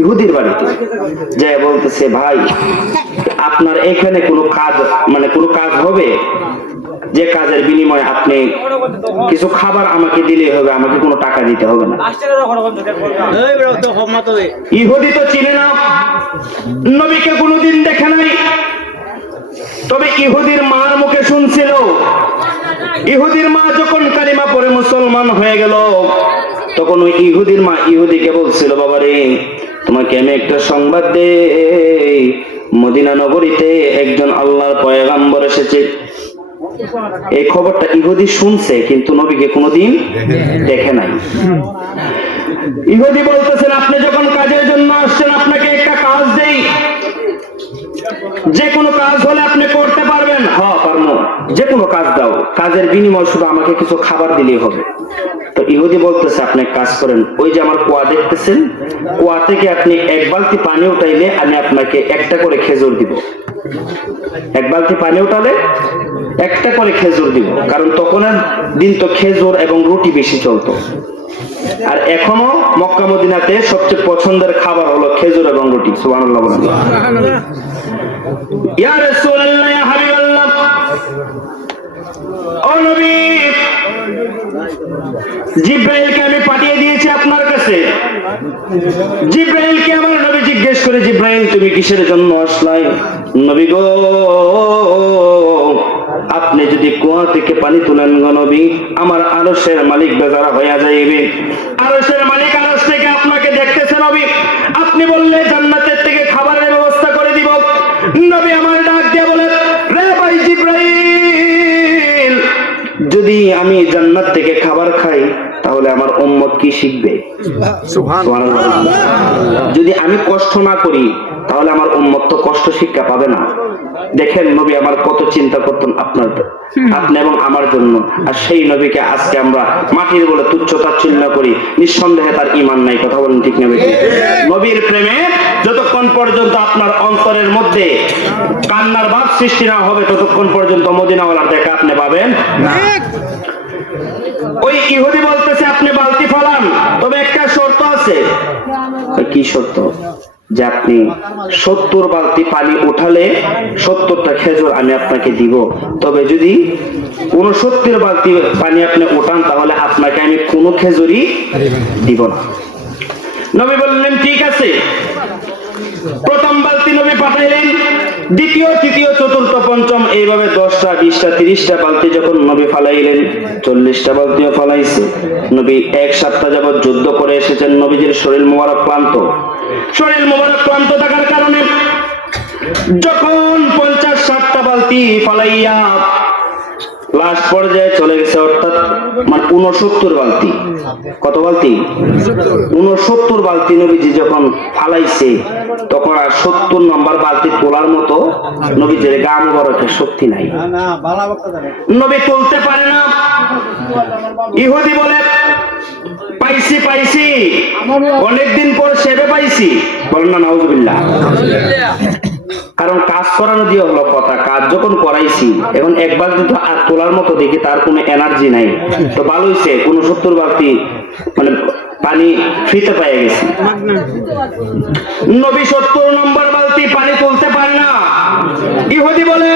ইহুদির বাড়িতে। যে বলতেছে, ভাই আপনার এখানে কোনো কাজ, মানে কোনো কাজ হবে যে কাজের বিনিময়ে আপনি কিছু খাবার আমাকে দিলে হবে, আমাকে কোনো টাকা দিতে হবে না। ইহুদি তো চিনে না, নবীকে কোনোদিন দেখে নাই, তবে ইহুদির মার মুখে শুনছিল। ইহুদির মা যখন কালিমা পড়ে মুসলমান হয়ে গেল, তখন ওই ইহুদির মা ইহুদিকে বলছিল, বাবারে তোমাকে আমি একটা সংবাদ দেই, মদিনা নগরীতে একজন আল্লাহর পয়গাম্বর এসেছে। এই খবরটা ইহুদি শুনছে, কিন্তু নবীকে কোনোদিন দেখে নাই। ইহুদি বলতেছেন, আপনি যখন কাজের জন্য আসছেন, আপনাকে একটা কাজ দেই, যে কোনো কাজ হলে আপনি করতে পারবেন। হ্যাঁ পারবো, যে কোনো কাজ দাও, কাজের বিনিময় শুধু আমাকে কিছু খাবার দিলেই হবে। তো ইহুদি বলতেছে, আপনি কাজ করেন, ওই যে আমার কুয়া দেখতেছেন, কুয়া থেকে আপনি এক বালতি পানি উঠাইলে আমি আপনাকে একটা করে খেজুর দিব। এক বালতি পানি উঠালে একটা করে খেজুর দিব, কারণ তখনের দিন তো খেজুর এবং রুটি বেশি চলতো। আর এখনো মক্কা মদিনাতে সবচেয়ে পছন্দের খাবার হলো খেজুর এবং রুটি। সুবহানাল্লাহ বলেন। ইয়া রাসূলুল্লাহ, ইয়া হাবিবাল্লাহ, ও নবী, জিব্রাইলকে আমি পাঠিয়ে দিয়েছি আপনার কাছে। জিব্রাইলকে আমার নবী জিজ্ঞেস করে, জিব্রাইল তুমি কিসের জন্য আসলাই? নবী গো, আপনি যদি কুয়া থেকে পানি তুলেন গো নবী, আমার আরশের মালিক বেজারা হইয়া যাইবে। আরশের মালিক আরশ থেকে আপনাকে দেখতেছে নবী, আপনি বললে জান্নাতের থেকে খাবারের ব্যবস্থা করে দিব। নবী আমার ডাক দিয়ে বলে, রে ভাই জিব্রাইল, যদি আমি জান্নাত থেকে খাবার খাই তাহলে আমার উম্মত কি শিখবে? সুবহানাল্লাহ। যদি আমি কষ্ট না করি তাহলে আমার উম্মত তো কষ্ট শিক্ষা পাবে না। দেখেন নবী আমার কত চিন্তা করতেন আপনি এবং আমার জন্য। আর সেই নবীকে আজকে আমরা মাটির বলে তুচ্ছ তাচ্ছিল্য করি, নিঃসন্দেহে তার ঈমান নাই। কথা বলেন ঠিক না? নবীর প্রেমে যতক্ষণ পর্যন্ত আপনার অন্তরের মধ্যে কান্নার ভাব সৃষ্টি না হবে, ততক্ষণ পর্যন্ত মদিনাওয়ালার দেখা আপনি পাবেন না। ওই ইহুদি বলতেছে, আপনি বালতি ফলান, তবে একটা শর্ত আছে। কি শর্ত? যে আপনি 70 বালতি পানি উঠালে 70টা খেজুর আমি আপনাকে দিব। তবে যদি 69 বালতি পানি আপনি উঠান তাহলে আপনাকে আমি কোনো খেজুরই দিব না। নবী বললেন ঠিক আছে। প্রথম বালতি নবী পাঠাইলেন, দ্বিতীয়, তৃতীয়, চতুর্থ, পঞ্চম, এইভাবে 10টা, 20টা, 30টা বালতি যখন নবী ফালাইলেন, 40টা বালতিও ফালাইছে। নবী এক সপ্তাহ যাবৎ যুদ্ধ করে এসেছেন। নবীজির শরীর মোবারক ক্লান্ত। শরীর মোবারক ক্লান্ত থাকার কারণে যখন 50-60টা বালতি ফালাইয়া লাস্ট পর্যায়ে চলে গেছে, অর্থাৎ মানে 69 বালতি। কত বালতি? 69 বালতি নবীজি যখন ফালাইছে, তখন আর 70 নম্বর বালতি তোলার মতো নবীজির গা মোবারকের শক্তি নাই, নবী তুলতে পারে না। ইহুদি বলে, পাইছি পাইছি, অনেকদিন পর সেবে পাইছি। বলেন না নাউজুবিল্লাহ। কারণ কাজ করানো দিয়ে হলো কথা, কাজ যখন করাইছি, এখন একবার যদি আর তোলার মতো দেখি তার কোনো এনার্জি নাই, তো ভালো হয়েছে 69 বালতি মানে পানি ফ্রিতে পেয়ে গেছি। নবী 70 নম্বর বালতি পানি তুলতে পারে না। ইহুদি বলে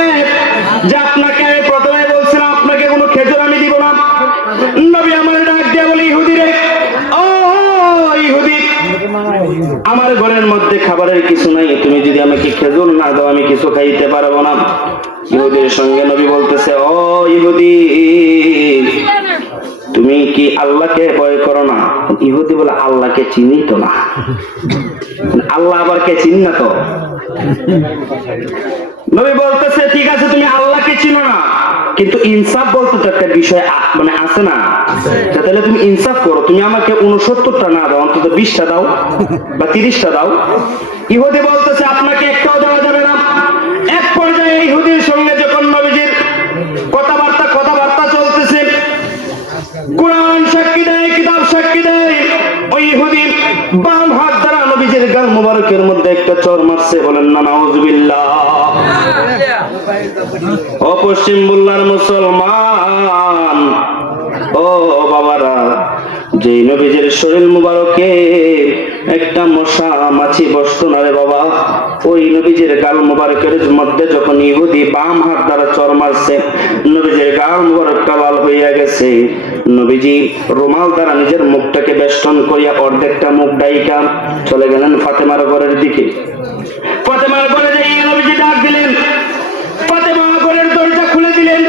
যে, আপনাকে আমি প্রথমে বলছিলাম আপনাকে কোনো খেজুর আমি দিব না। নবী আমার ডাক দিয়ে বলে, ইহুদি রে, ও ইহুদি, আমার ঘরের মধ্যে খাবারের কিছু নাই, তুমি যদি আমাকে খেজুর না দাও আমি কিছু খাইতে পারবো না। ইহুদির সঙ্গে নবী বলতেছে, ও ইহুদি, তুমি কি আল্লাহকে ভয় করো না? ইহুদি বলে, আল্লাহকে চিনি তো না। আল্লাহ আবার কে চিনি না তো? নবী বলতেছে, ঠিক আছে তুমি আল্লাহকে চিনো না, কিন্তু ইনসাফ বলতে তো একটা বিষয় মানে আছে না? তাহলে তুমি ইনসাফ করো, তুমি আমাকে 69টা না দাও, অন্তত 20টা দাও বা 30টা দাও। ইহুদি বলতেছে, আপনাকে একটাও দেওয়া যাবে না। এক পর্যায়ে ইহুদির সঙ্গে যখন নবীজির কথাবার্তা চলতেছে, কোরআন সাক্ষী দেয়, কিতাব সাক্ষী দেয়, ওই ইহুদি বাম হাত দ্বারা নবীজির গাল মুবারকের মধ্যে একটা চড় মারছে। বলেন না নাউজুবিল্লাহ। পশ্চিম বুল্লার মুসলমান, ও বাবারা, যে নবীজির শরীর মুবারকে একটা মশা মাছি বসতো না রে বাবা, ওই নবীজির গাল মুবারকের মধ্যে যখন ইহুদি বাম হাত দ্বারা চর মারছে, নবীজির গাল মুবারকটা লাল হইয়া গেছে। নবীজি রুমাল দ্বারা নিজের মুখটাকে বেষ্টন করিয়া অর্ধেকটা মুখ ডাইকা চলে গেলেন ফাতেমার ঘরের দিকে। ফাতেমার ঘরে যাইয়া নবীজি ডাক দিলেন, ফাতেমা ঘরের দরজা খুলে দিলেন।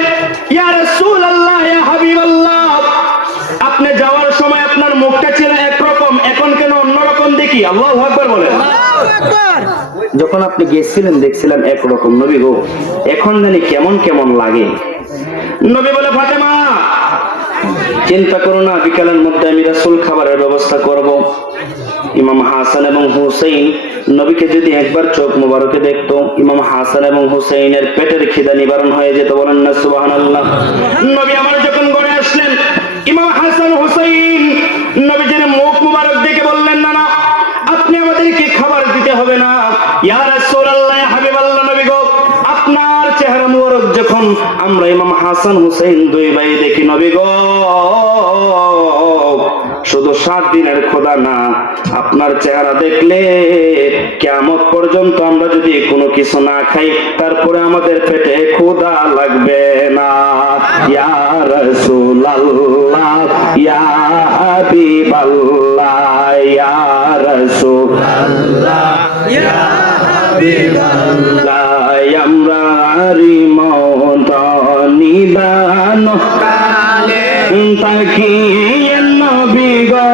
ইয়া রাসূলুল্লাহ, ইয়া হাবিবাল্লাহ, আপনি যাওয়ার সময় আপনার মুখটা ছিল একরকম, এখন কেন অন্যরকম দেখি? আল্লাহু আকবার বলেন। যখন আপনি গেছিলেন দেখছিলাম একরকম, নবী গো এখন জানি কেমন কেমন লাগে। নবী বলে, ফাতেমা চিন্তা করো না, বিকালের মধ্যে আমি রাসূল খাবারের ব্যবস্থা করব। ইমাম হাসান এবং হুসাইন নবীকে যদি একবার চোখ মুবারকে দেখতো, ইমাম হাসান এবং হুসাইনের পেটের খিদা নিবারণ হয়ে যেত। বলেন না সুবহানাল্লাহ। নবী আমার যখন ঘরে আসলেন, ইমাম হাসান হুসাইন নবীজির মুখ মুবারক দেখে বললেন, না না, আপনি আমাদেরকে খাবার দিতে হবে না। ইয়া রাসূলুল্লাহ, ইয়া হাবিবাল্লাহ, নবী গো আপনার চেহারা মুবারক যখন আমরা ইমাম হাসান হুসাইন দুই ভাই দেখি, নবী গো শুধু 7 দিনের খোদা না, আপনার চেহারা দেখলে কিয়ামত পর্যন্ত আমরা যদি কোনো কিছু না খাই, তারপরে আমাদের পেটে ক্ষুধা লাগবে না। ইয়া রাসূলুল্লাহ, ইয়া হাবিবাল্লাহ, ইয়া রাসূলুল্লাহ, ইয়া হাবিবাল্লাহ, আমরা রিমত নিবান কালে তাকিয়ে নবী গো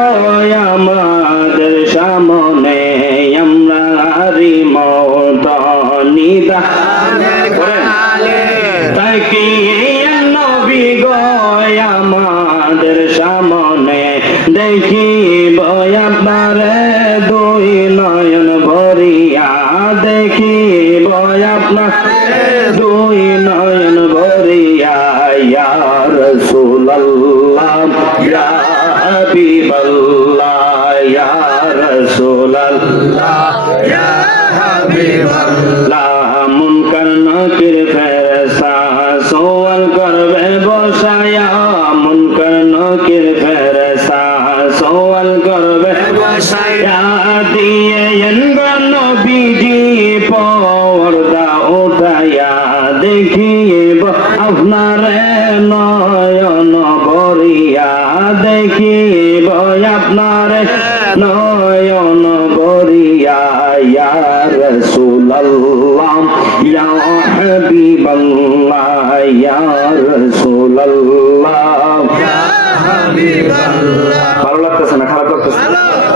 আমাদের সামনে, আমরা রিমত নিদান কালে তাকিয়ে নবী গো আমাদের সামনে, দেখিব আপনার দুই নয়ন ভরিয়া, দেখিব আপনার দুই নয়ন ভরিয়া। ইয়া রাসূলুল্লাহ, ইয়া হাবিবাল্লাহ, ইয়া রাসূলুল্লাহ, ইয়া হাবিবাল্লাহ, মুনকার নাকির ফেরেশতা সওয়াল করবে বসায়া, মুনকার নাকির ফেরেশতা সওয়াল করবে বসায়া, দিয়ে নবীজি পর্দা উঠায়া, দেখিব আপনার নয়ন ভরিয়া, দেখিব আপনার নয়ন ভরিয়া। ইয়া রাসূলুল্লাহ, ইয়া হাবিবাল্লাহ, ইয়া রাসূলুল্লাহ, ইয়া হাবিবাল্লাহ। ভালো লাগতেছে না খারাপ লাগতেছে?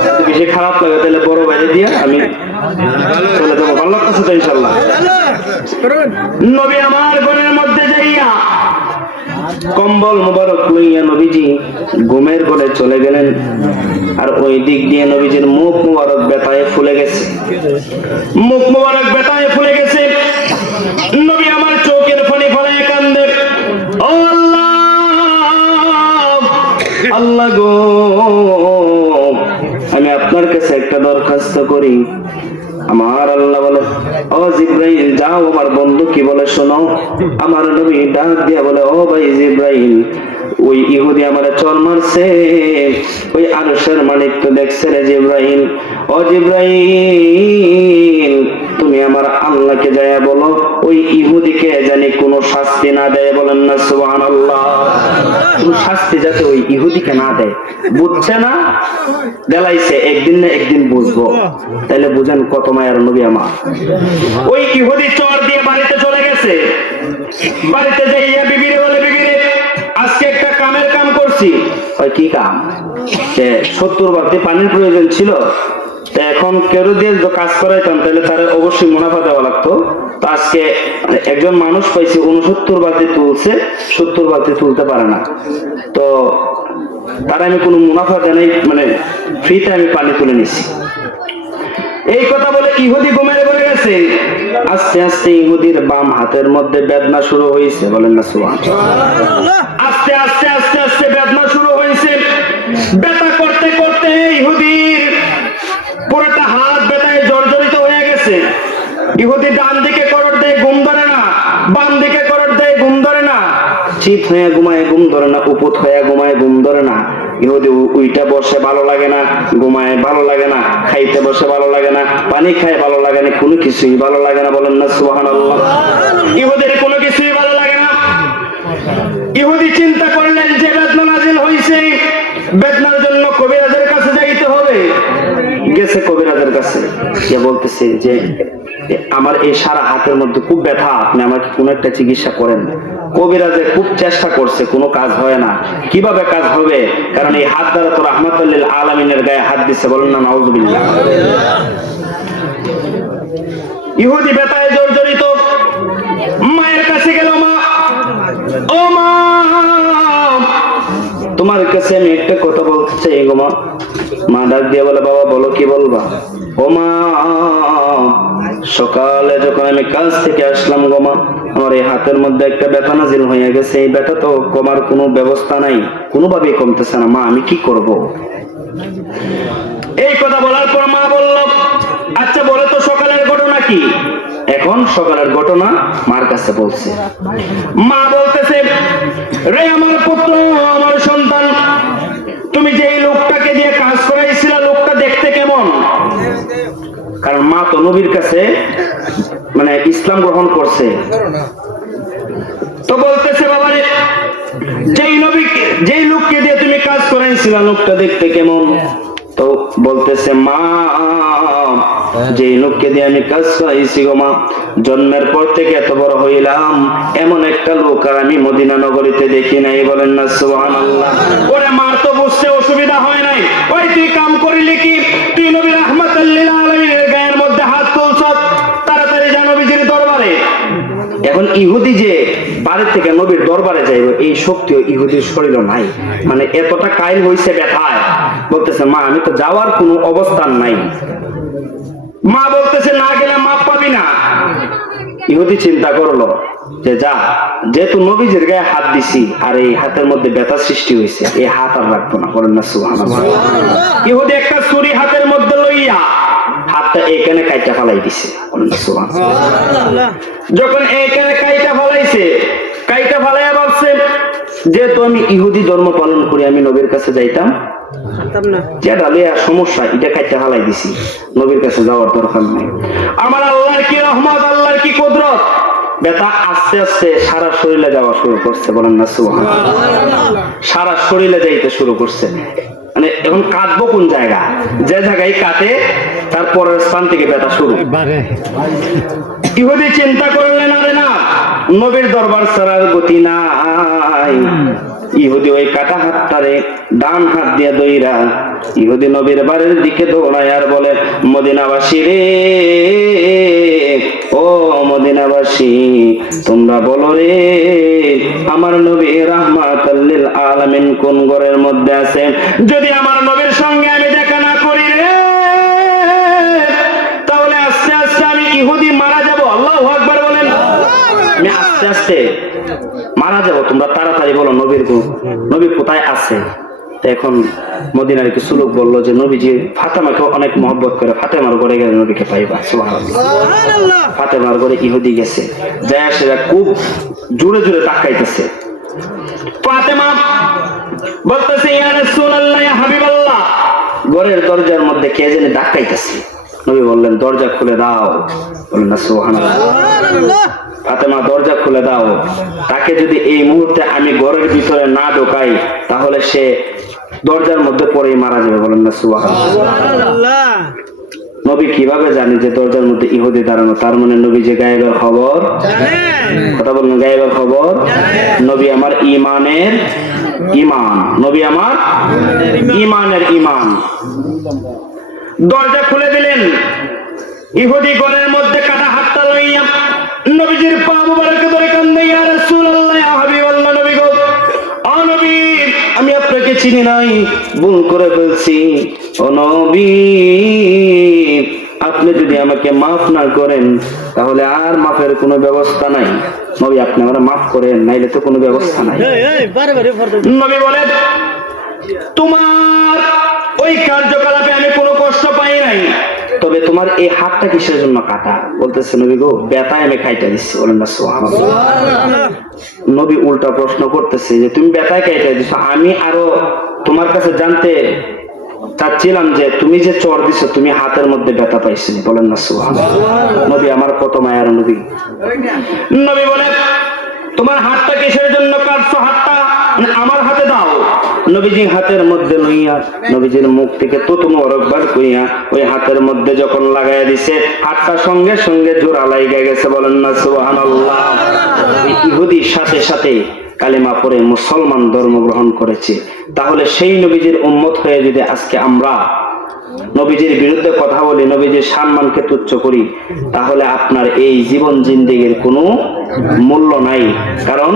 যদি বেশি খারাপ লাগে তাহলে বড় বাইরে দিয়ে আমি চলে যাবো। ভালো লাগতেছে তো ইনশাআল্লাহ? নবী আমার ঘরের মধ্যে যাইয়া কম্বল মুবারক লইয়া নবীজি ঘুমের ঘরে চলে গেলেন। আর ওই দিক দিয়ে নবীজির মুখ মুবারক ব্যথায় ফুলে গেছে, মুখ মুবারক ব্যথায় ফুলে গেছে। নবী আমার চোখের পানি ফেলায় কান্দে, ও আল্লাহ, আল্লাহ গো আমি আপনার কাছে একটা দরখাস্ত করি। আমার আল্লাহ বলে, ও জিব্রাইল যাও আমার বন্ধু কি বলে শোনো। আমার নবী ডাক দিয়া বলে, ও ভাই জিব্রাইল, ওই ইহুদি আমারে চল মারছে, ওই আরশের মালিক তো দেখছে রে জিব্রাইল। ও জিব্রাইল তুমি আমার আল্লাহকে যায় বলো ওই ইহুদিকে জানি কোনো শাস্তি না দেয়। বলেন না সুবহানাল্লাহ। কোনো শাস্তি যাতে ওই ইহুদিকে না দেয়। বুঝছে না, দেলাইছে, একদিন না একদিন বুঝবো। তাইলে বুঝেন কত মায়ের নবী আমার। ওই ইহুদি চর দিয়ে বাড়িতে চলে গেছে। বাড়িতে যাইয়া বিবিরে বলে, বিবিরে আজকে একটা কামের কাম করছি। ওই কি কাম? 70 বালতি পানির প্রয়োজন ছিল, এখন কেউ দিয়ে কাজ করাইতাম তাহলে তার অবশ্যই মুনাফা দেওয়া লাগতো। তো আজকে একজন মানুষ পাইছে 69 বালতি তুলছে, 70 বালতি তুলতে পারে না। তো তার আমি কোনো মুনাফা দেয়, মানে ফ্রিতে আমি পানি তুলে নিছি। এই কথা বলে ইহুদি ঘুমিয়ে পড়ে গেছে। আস্তে আস্তে ইহুদির বাম হাতের মধ্যে বেদনা শুরু হয়েছে। বলেন না সুবহানাল্লাহ। আস্তে আস্তে আস্তে আস্তে বেদনা শুরু হয়েছে। ব্যথা করতে করতে ইহুদির পুরোটা হাত ব্যথায় জর্জরিত হয়ে গেছে। ইহুদি ডান দিকে করট দেয়, ঘুম ধরে না, বাম দিকে করট দেয়, ঘুম ধরে শীত হয়ে ঘুমায় ঘুম ধরে না, উপুত হয়ে ঘুমায় ঘুম ধরে না। ইহুদি উইটা বসে ভালো লাগে না, ঘুমায় ভালো লাগে না, খাইতে বসে ভালো লাগে না, পানি খায় ভালো লাগে না, কোনো কিছুই ভালো লাগে না। বলেন না সুবহানাল্লাহ। ইহুদির কোনো কিছুই ভালো লাগে না। ইহুদি চিন্তা করলেন যে বেদনা নাজিল হইছে, বেদনার জন্য কবিরাজের কাছে যাইতে হবে। গেছে কবিরাজের কাছে, গিয়ে বলতেছে যে আমার এই সারা হাতের মধ্যে খুব ব্যথা, আপনি আমাকে কোন একটা চিকিৎসা করেন। কবিরাজে খুব চেষ্টা করছে, কোনো কাজ হয় না। কিভাবে কাজ হবে? কারণ এই হাত দ্বারা তো রাহমাতুল লিল আলামিনের গায়ে হাত দিচ্ছে। বলেন না নাউযুবিল্লাহ। ইহুদি ব্যথায় জর্জরিত, মায়ের কাছে গেল। মা, ও মা, তোমার কাছে আমি একটা কথা বলতে চাই গো মা। মা ডাক দিয়ে বলে, বাবা বলো, কি বলবা? ও মা, সকালে যখন আমি কাজ থেকে আসলাম গো মা, আমার এই হাতের মধ্যে একটা ব্যথা নাজিল হয়ে গেছে। এই ব্যথা তো কমার কোনো ব্যবস্থা নাই, কোনোভাবেই কমতেছে না। মা, আমি কি করব? এই কথা বলার পর মা বলল, আচ্ছা বলে তো সকালের ঘটনা কি? এখন সকালের ঘটনা মার কাছে বলছে। মা বলতেছে, রে আমার পুত্র, আমার সন্তান, তুমি যে এই লোকটাকে দিয়ে কাজ করাইছিল, লোকটা দেখতে কেমন? কারণ মা তো নবীর কাছে মানে ইসলাম গ্রহণ করছে। তো বলতেছে, বাবা রে, যেই লোককে দিয়ে তুমি কাজ করাইছিল, লোকটা দেখতে কেমন? তো বলতেছে, মা, যে লোককে দিয়ে আমি কাজ করাইছি গো মা, জন্মের পর থেকে এত বড় হইলাম, এমন একটা লোক আর আমি মদিনা নগরীতে দেখি নাই। বলেন না সুবহানাল্লাহ। ওরে মার তো বুঝতে অসুবিধা হয় নাই। ওই তুই কাম করিলি কি? তুই নবী রাহমাতুল লিল আলামিনের গায়ের মধ্যে হাত তুলছ, তাড়াতাড়ি যা নবীজির দরবারে। এখন ইহুদি যে বাড়ি থেকে নবীর দরবারে যাইবে, এই শক্তিও ইহুদির শরীরে নাই। মানে এতটা কাইল হইছে ব্যথায়। বলতেছে, মা, আমি তো যাওয়ার কোনো অবস্থান নাই। মা বলতেছে, না গেলে মাপ পাবি না। ইহুদি চিন্তা করলো যে যা, যেহেতু নবীজির গায়ে হাত দিছি আর এই হাতের মধ্যে ব্যথা সৃষ্টি হয়েছে, এই হাত আর রাখবো না। বলেন না সুবহানাল্লাহ। ইহুদি একটা ছুরি হাতের মধ্যে লইয়া হাতটা এইখানে কাইটা ফালাই দিছে। বলেন না সুবহানাল্লাহ। যখন এইখানে কাইটা ফালাইছে, কাইটা ফালাইয়া ভাবছে, যেহেতু আমি ইহুদি ধর্ম পালন করি, আমি নবীর কাছে যাইতাম যেটা লইয়া সমস্যা, এটা কাইটা ফালাই দিছি, নবীর কাছে যাওয়ার দরকার নাই। আমার আল্লাহর কি রহমত, আল্লাহর কি কুদরত, ব্যথা আস্তে আস্তে সারা শরীরে যাওয়া শুরু করছে। বলেন না সুবহানাল্লাহ। সারা শরীরে যাইতে শুরু করছে। মানে এখন কাটবো কোন জায়গা, যে জায়গায় কাটে তারপরের স্থান থেকে ব্যথা শুরু। ইহুদি চিন্তা করলেন, আরে না, নবীর দরবার ছাড়ার গতি নাই। ইহুদি ওই কাটা হাতটারে ডান হাত দিয়ে দইরা ইহুদি নবীর বাড়ির দিকে দৌড়ায় আর বলে, মদিনাবাসী রে, ও মদিনাবাসী, তোমরা বলো রে, আমার নবী রাহমাতুল লিল আলামিন কোন ঘরের মধ্যে আছে? যদি আমার নবীর সঙ্গে আমি দেখা না করি রে, তাহলে আস্তে আস্তে আমি ইহুদি মারা যাব। আল্লাহু আকবার বলেন। আমি আস্তে আস্তে মারা যাব, তোমরা তাড়াতাড়ি বলো নবী কোথায় আছে। এখন মদিনার কিছু লোক বললো যে নবীজি ফাতেমাকে অনেক মহব্বত করে, ফাতেমার ঘরে গেলে নবীকে পাইবা। সুবহানাল্লাহ। ফাতেমার ঘরে ইহুদি গেছে, যায় সেটা খুব জোরে জোরে তাকাইতেছে। ফাতেমা বলতেছে, ইয়া রাসূলুল্লাহ, ইয়া হাবিবাল্লাহ, ঘরের দরজার মধ্যে কে জানি ডাকাইতেছে। নবী বললেন, দরজা খুলে দাও। বললেন না সুবহানাল্লাহ। ফাতেমা, দরজা খুলে দাও, তাকে যদি এই মুহূর্তে আমি ঘরের ভিতরে না ঢোকাই, তাহলে সে দরজার মধ্যে পড়েই মারা যাবে। বলেন না সুবহানাল্লাহ। নবী কিভাবে জানি যে দরজার মধ্যে ইহুদি দাঁড়ানো? তার মানে নবী যে গায়েবের খবর জানেন। কথা বলুন, গায়েবের খবর জানেন। নবী আমার ইমানের ইমান, নবী আমার ইমানের ইমান। দরজা খুলে দিলেন। ইহুদি ঘরের মধ্যে কাটা হাতটা লইয়া নবীজির পা মুবারক ধরে কান্দে, ইয়া রাসূলুল্লাহ, ইয়া হাবিবাল্লাহ, নবী গো, ও নবী, আমি আপনাকে চিনি নাই, ভুল করে ফেলছি। ও নবী, আপনি যদি আমাকে মাফ না করেন, তাহলে আর মাফের কোনো ব্যবস্থা নাই। নবী, আপনি আমাকে মাফ করেন, নাইলে তো কোনো ব্যবস্থা নাই। নবী বলেন, তোমার ওই কার্যকলাপে আমি কোনো কষ্ট পাই নাই, তবে তোমার এই হাতটা কিসের জন্য কাটা? বলতেছে, নবী গো, ব্যথায় আমি কাইটা দিচ্ছি। বলেন না সুবহানাল্লাহ। নবী উল্টা প্রশ্ন করতেছে যে তুমি ব্যথা কেটে দিছো, আমি আরো তোমার কাছে জানতে চাচ্ছিলাম যে তুমি যে চর দিছো তুমি হাতের মধ্যে ব্যথা পাইছি, বলেন না সুবহানাল্লাহ। নবী আমার কত মায়ার নবী। নবী বলে তোমার হাতটা কিসের জন্য কাটছো, হাতটা আমার হাতে দাও। নবীজি হাতের মধ্যে লইয়া নবীজির মুখ থেকে তুতু মোবারকবার কইয়া ওই হাতের মধ্যে যখন লাগাইয়া দিছে, হাতটা সঙ্গে সঙ্গে জোড়া লাইগা গেছে, বলেন না সুবহানাল্লাহ। ইহুদির সাথে সাথে কালেমা পড়ে মুসলমান ধর্ম গ্রহণ করেছে। তাহলে সেই নবীজির উম্মত হয়ে যদি আজকে আমরা নবীজির বিরুদ্ধে কথা বলি, নবীজির সম্মানকে তুচ্ছ করি, তাহলে আপনার এই জীবন জিন্দেগির কোনো মূল্য নাই। কারণ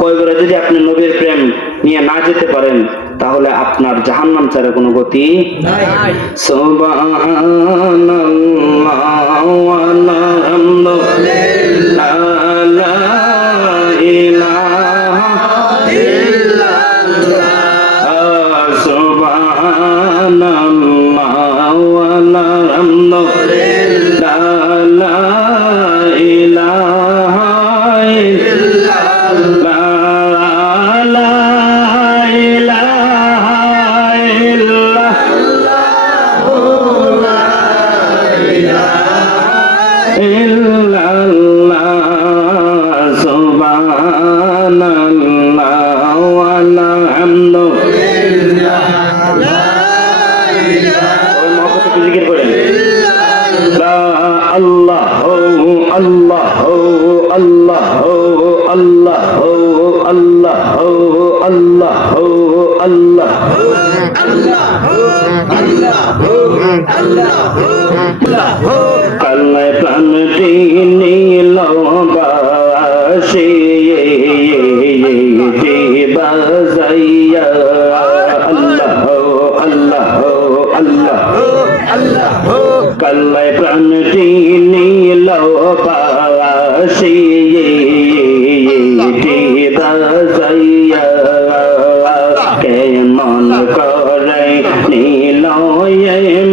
কয়বারে যদি আপনি নবীর প্রেম নিয়ে না যেতে পারেন, তাহলে আপনার জাহান্নাম ছাড়া কোনো গতি নাই। সুবহানাল্লাহ ওয়া আলহামদুলিল্লাহ লা ইলাহা ইল্লাল্লাহ সুবহানাল্লাহ ওয়া আলহামদুলিল্লাহ লা ইলাহা ইল্লাল্লাহ লা ইলাহা ইল্লাল্লাহ সুবহানাল্লাহ ওয়া আলহামদুলিল্লাহ লা ইলাহা ইল্লাল্লাহ আল্লাহু আল্লাহু আল্লাহু আল্লাহু আল্লাহু আল্লাহু আল্লাহু কালে প্রাণ দিল বাসি বাজাইয়া আল্লাহু আল্লাহু আল্লাহু আল্লাহু কালে প্রাণ দিল বাসি বাজাইয়া কেমন করে নীল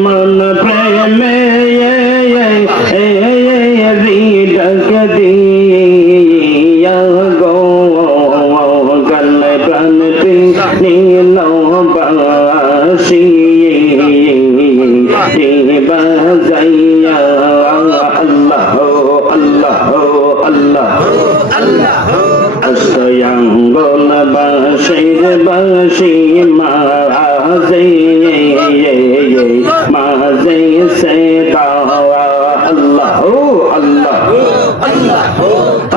মন প্রেমে হৃদক দিয়া গো গলে প্রাণ নীল বাসি বাজাইয়া আল্লাহ আল্লাহ আল্লাহ আল্লাহ অষ্টয়াঙ্গল বাসির বাসি মাঝে মাঝে সে দাওয়া আল্লাহ আল্লাহ আল্লাহ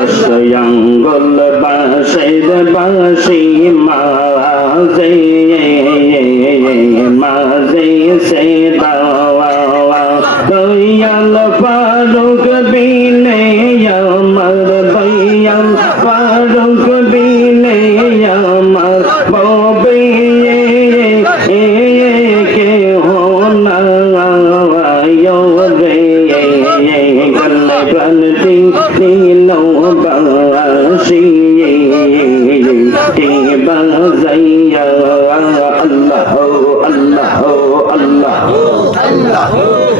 অষ্টয়াঙ্গল বাসির বাসি মাঝে মাঝে সে দাওয়া দয়াল ফারুক বিনে আমার দয়াল ফারুক বিনে আমার ববে কে হো না রে গলে প্রাণ দিল বাসি বাজাইয়া আল্লাহ আল্লাহ আল্লাহ আল্লাহ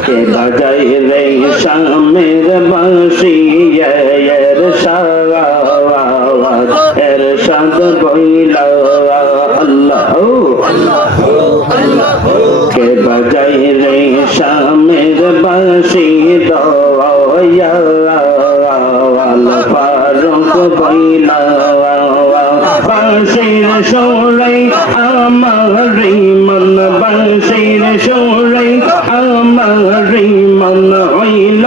কে বাজাই রে শামের বাঁশি এর সাওয়াজ এর সাদ বইলা আল্লাহ আল্লাহ আল্লাহ কে বাজাই রে শামের বাঁশি দয়া ফারুক বইলা বাঁশির সুরে আমার মন বাঁশির সুরে আমার মন হইল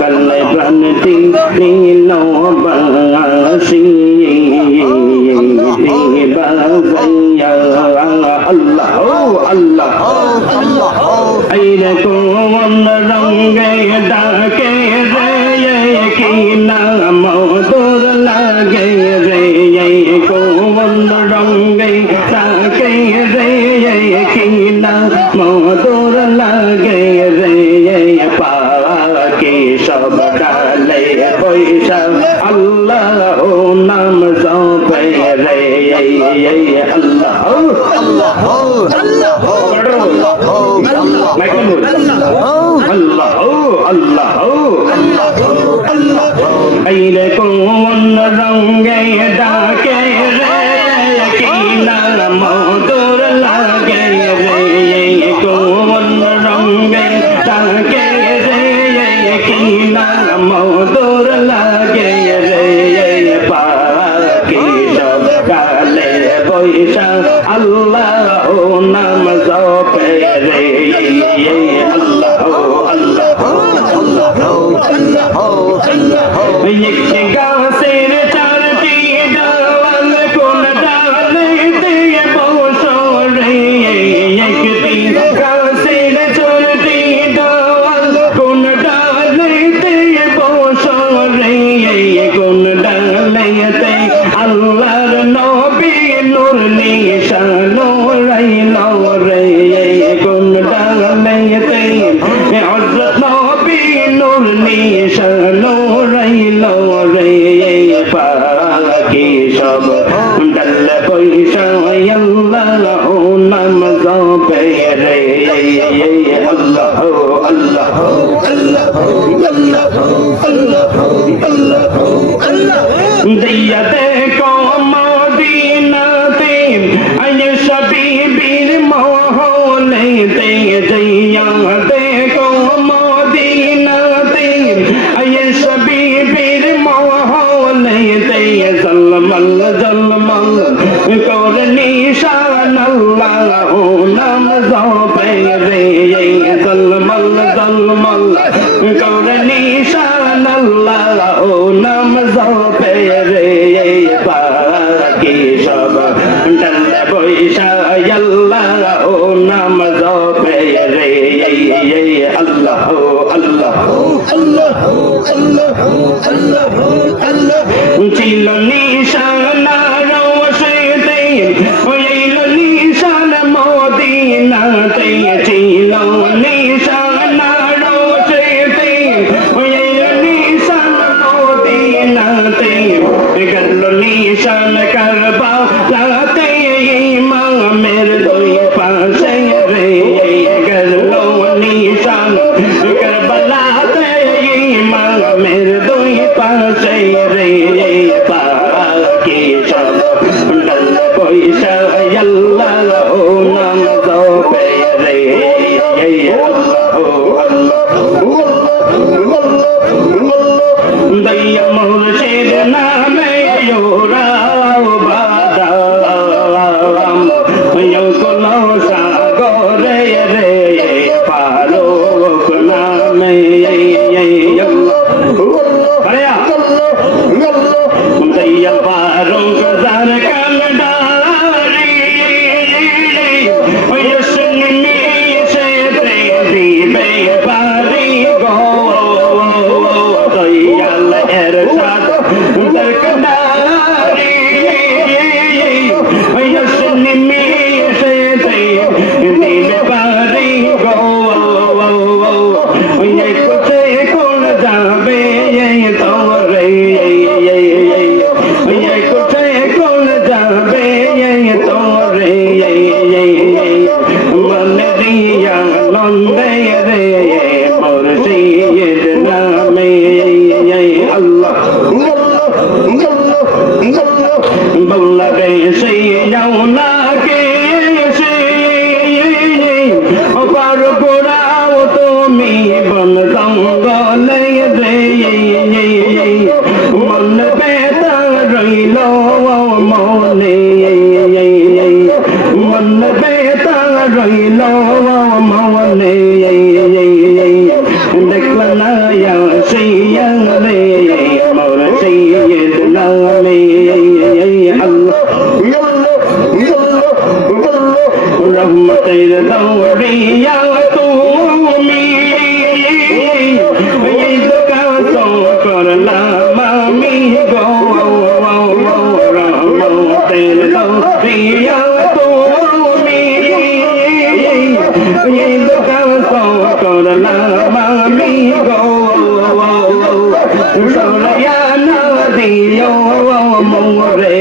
গলে প্রাণ দিল বাসি বাজাইয়া আল্লাহ আল্লাহ আইরে কোন রঙে ডাকে রে কি নাম তোর লাগে রে রঙ্গে ডাকে রে কি নাম মধুর লাগে রে কোন রঙ্গে ডাকে রে কি নাম মধুর লাগে রে পাখি সব কালে বৈশা আল্লাহ নাম জপে রে আল্লাহ আল্লাহ একটি গাছের চারটি ডাল কোন ডালে দিয়ে বসরে একটি গাছের চারটি ডাল কোন ডালে দিয়ে বসরে কোন ডালেতে আল্লাহর নবী নূর নিশানো রাইল রে কোন ডালেতে হযরত নবী নূর নিশানো রাইল রে পাখি সব ডাল পয়সা আল্লাহ নাম জপে রে আল্লাহ আল্লাহ দিয়া দেখো মদিনাতে আয়েশা বিবির মহলেতে দিয়া দেখো মদিনাতে আয়েশা বিবির মহলেতে জলমল জলমল করে নিশান আল্লাহ নাম জপে রে জলমল জলমল করে নিশান আল্লাহ নাম জপে রে পাখি সব ডাল বৈশা আল্লাহ নাম জপে রে আল্লাহ আল্লাহ ছিল নিশানা রওশেতে হইল নিশান মদিনাতে ছিল নিশানা রওশেতে হইল নিশান মদিনাতে গেল নিশান কারবালাতে ইমামের দুই পাশে রে গেল নিশান কারবালাতে ইমামের দুই পাশে রে পাখি সব ডাল পয়সা আল্লাহ নাম জপে রে দয়া মুর্শিদ নামে ওরাও বাদাম কোন সাগরে রে ফারুক নামে দয়া ফারুক যার কান্ডারি দিবে পারি গো দয়াল এর সাথ দরকারি দিবে পারি গো কোথায় কোন যাবে তোরে কোথায় কোন যাবে তোরে মন দিয়া নন্দে রে মুর্শিদ নামে আল্লাহ বল্লা রে সে যাও না কে সে পার গোড়াও তুমি বন জঙ্গলে রে মন বেতা রইল মনে মন বেতা রইল মনে দেখল না সিয়া রে মুর্শিদ নামে আল্লাহ রহমতের দৌড়িয়া তুমি করলাম আমি গো রহমতের দৌড়িয়া তুমি করলাম আমি গো সরয়া না দিও মোরে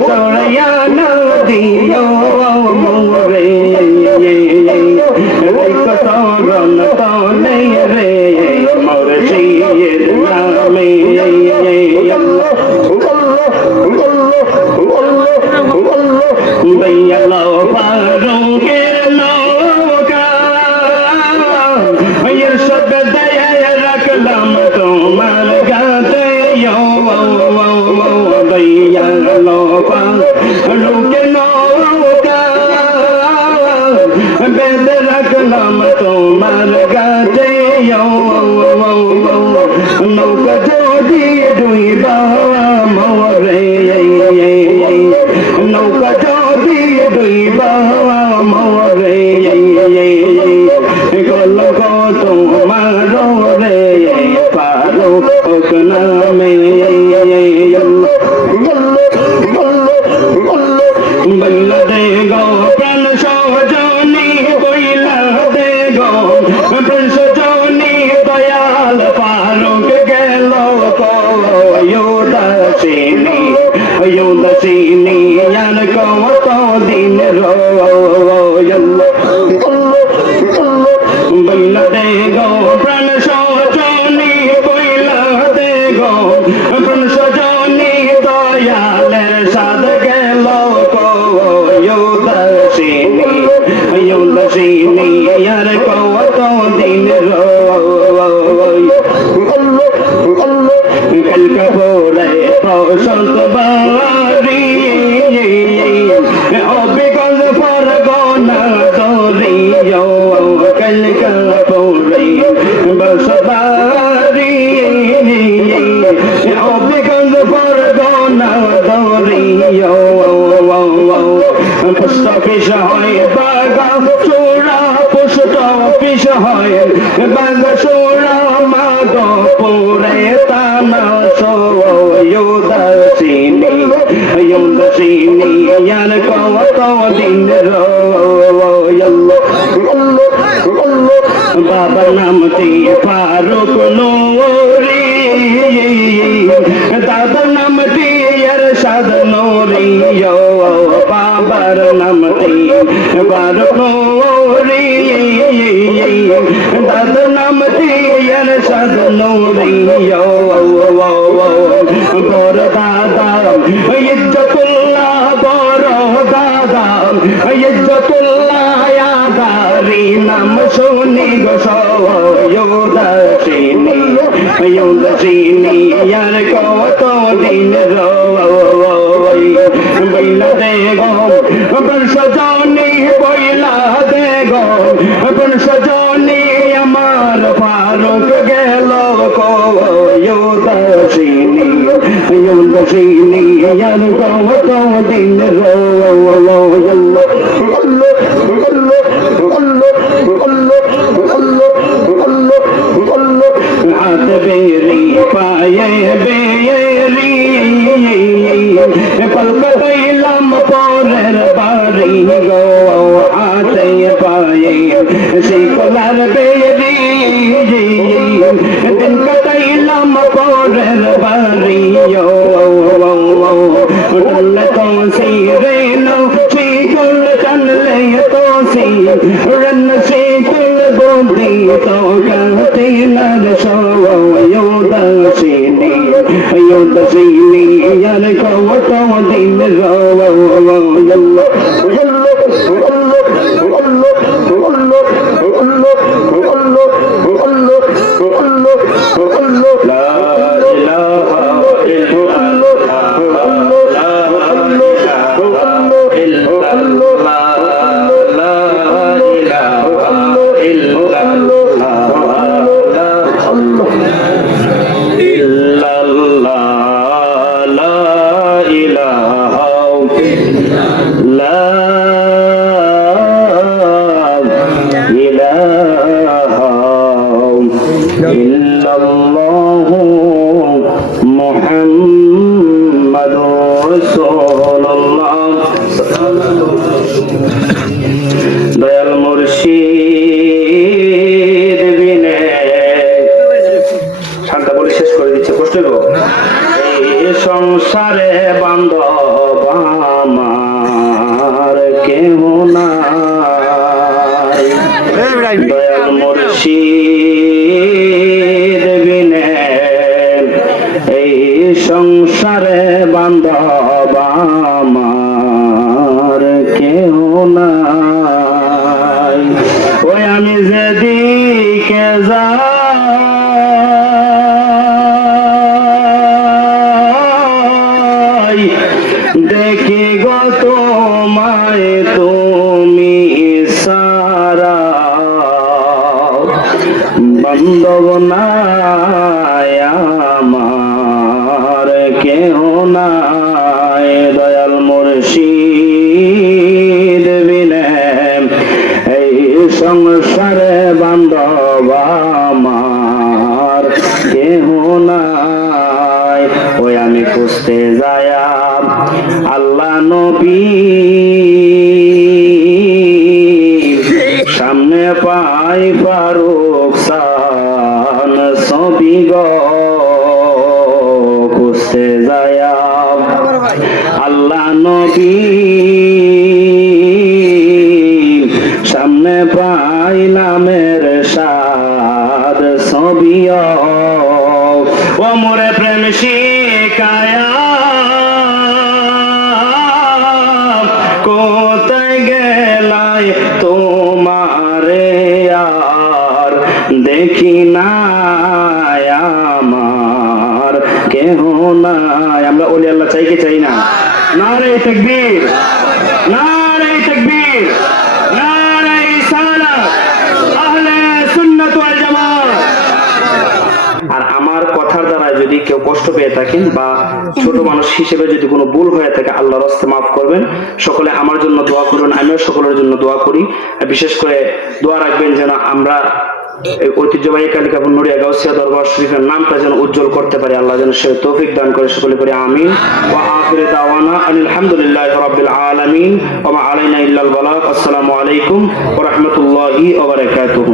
সরয়া না দিও মোরে সরণ তলে রে মুর্শিদ নামে উদাসীনী আর কত দিন বইলা দে গো প্রাণ সজনী বইলা দে গো প্রাণ সজনী দয়ালের সাদ গেল উদাসীনী আর কত দিন কলকা পড়ে বসন্ত বাড়ি অবিগল পরগনা ধরি কলকা পড়ে বসবারি অবিগল পরগনা ধরি পুষ্ট পিস হয় বাগা চোরা পুষ্ট পিস হয় বাগা চোরা মাগ পড়ে তানা উদাসীনী আর কত দিন বাবার নামটি ফারুক নূরি দাদার নামটি এরশাদ নূরি বাবার নামটি ফারুক নূরি দাদার নামটি এরশাদ নূরি বড় দাদা ইজ্জতুল্লাহ বড় দাদা ইজ্জতুল্লাহ আদারি নাম শুনি গো উদাসীনী আর কত দিন বইলা দে গো প্রাণ সজনী বইলা দে গো প্রাণ সজনী আমার ফারুক গেল উদাসীনী আর কত দিন হাত বেরি পায়ে বেরি পলক পাইলাম পরের বাড়ি গো হাতে পায়ে শিকলার বেরি দিন কাটাইলাম পরের বাড়ি টলে তো সিরে নো শিকল টানলে তো রন শিকল বন্দি তো কাতে নার উদাসীনী আর কত দিন দয়াল মুর্শিদ বিনে শান্তা বলে শেষ করে দিচ্ছে কষ্ট গো এই সংসারে বান্ধব আমার কেহ নাই দয়াল মুর্শিদ বিনে এই সংসারে বান্ধব আমার কেহ নাই ওই আমি যেদিকে যাই দেখি গো তোমায় তুমি সারা বান্ধব নাই আমার কেহ নাই দয়াল মুর্শিদ বিনে এই সংসারে বান্ধব আমার কেহ নাই ওই আমি খুঁজতে যায়া আল্লাহ নবী সামনে পাই ফারুক সান ছবি গো খুঁজতে যায়া নবী সামনে পাইলাম সাদ ছবি ও মোরে প্রেম শিকায়া কোথায় গেলাই তোমারে আর দেখি না আমার কেহ নাই। আমরা ওলি আল্লাহ চাই কি চাই না? নারে তাকবীর, নারে তাকবীর, নারে সালাত, আহলে সুন্নাত ওয়াল জামাত। আর আমার কথার দ্বারা যদি কেউ কষ্ট পেয়ে থাকেন বা ছোট মানুষ হিসেবে যদি কোনো ভুল হয়ে থাকে, আল্লাহর রাস্তে মাফ করবেন। সকলে আমার জন্য দোয়া করবেন, আমিও সকলের জন্য দোয়া করি। বিশেষ করে দোয়া রাখবেন যেন আমরা ঐতিহ্যবাহী কালিকাপুর নুরিয়া গাউসিয়া দরবার শরীফের নামটা যেন উজ্জ্বল করতে পারি। আল্লাহ যেন সে তৌফিক দান করে। সকলে করি আমিন। ওয়া আখিরু দাওয়ানা আলহামদুলিল্লাহি রাব্বিল আলামিন ওয়া মা আলাইনা ইল্লাল বালাগ। আসসালামু আলাইকুম ওয়া রাহমাতুল্লাহি ওয়া বারাকাতুহু।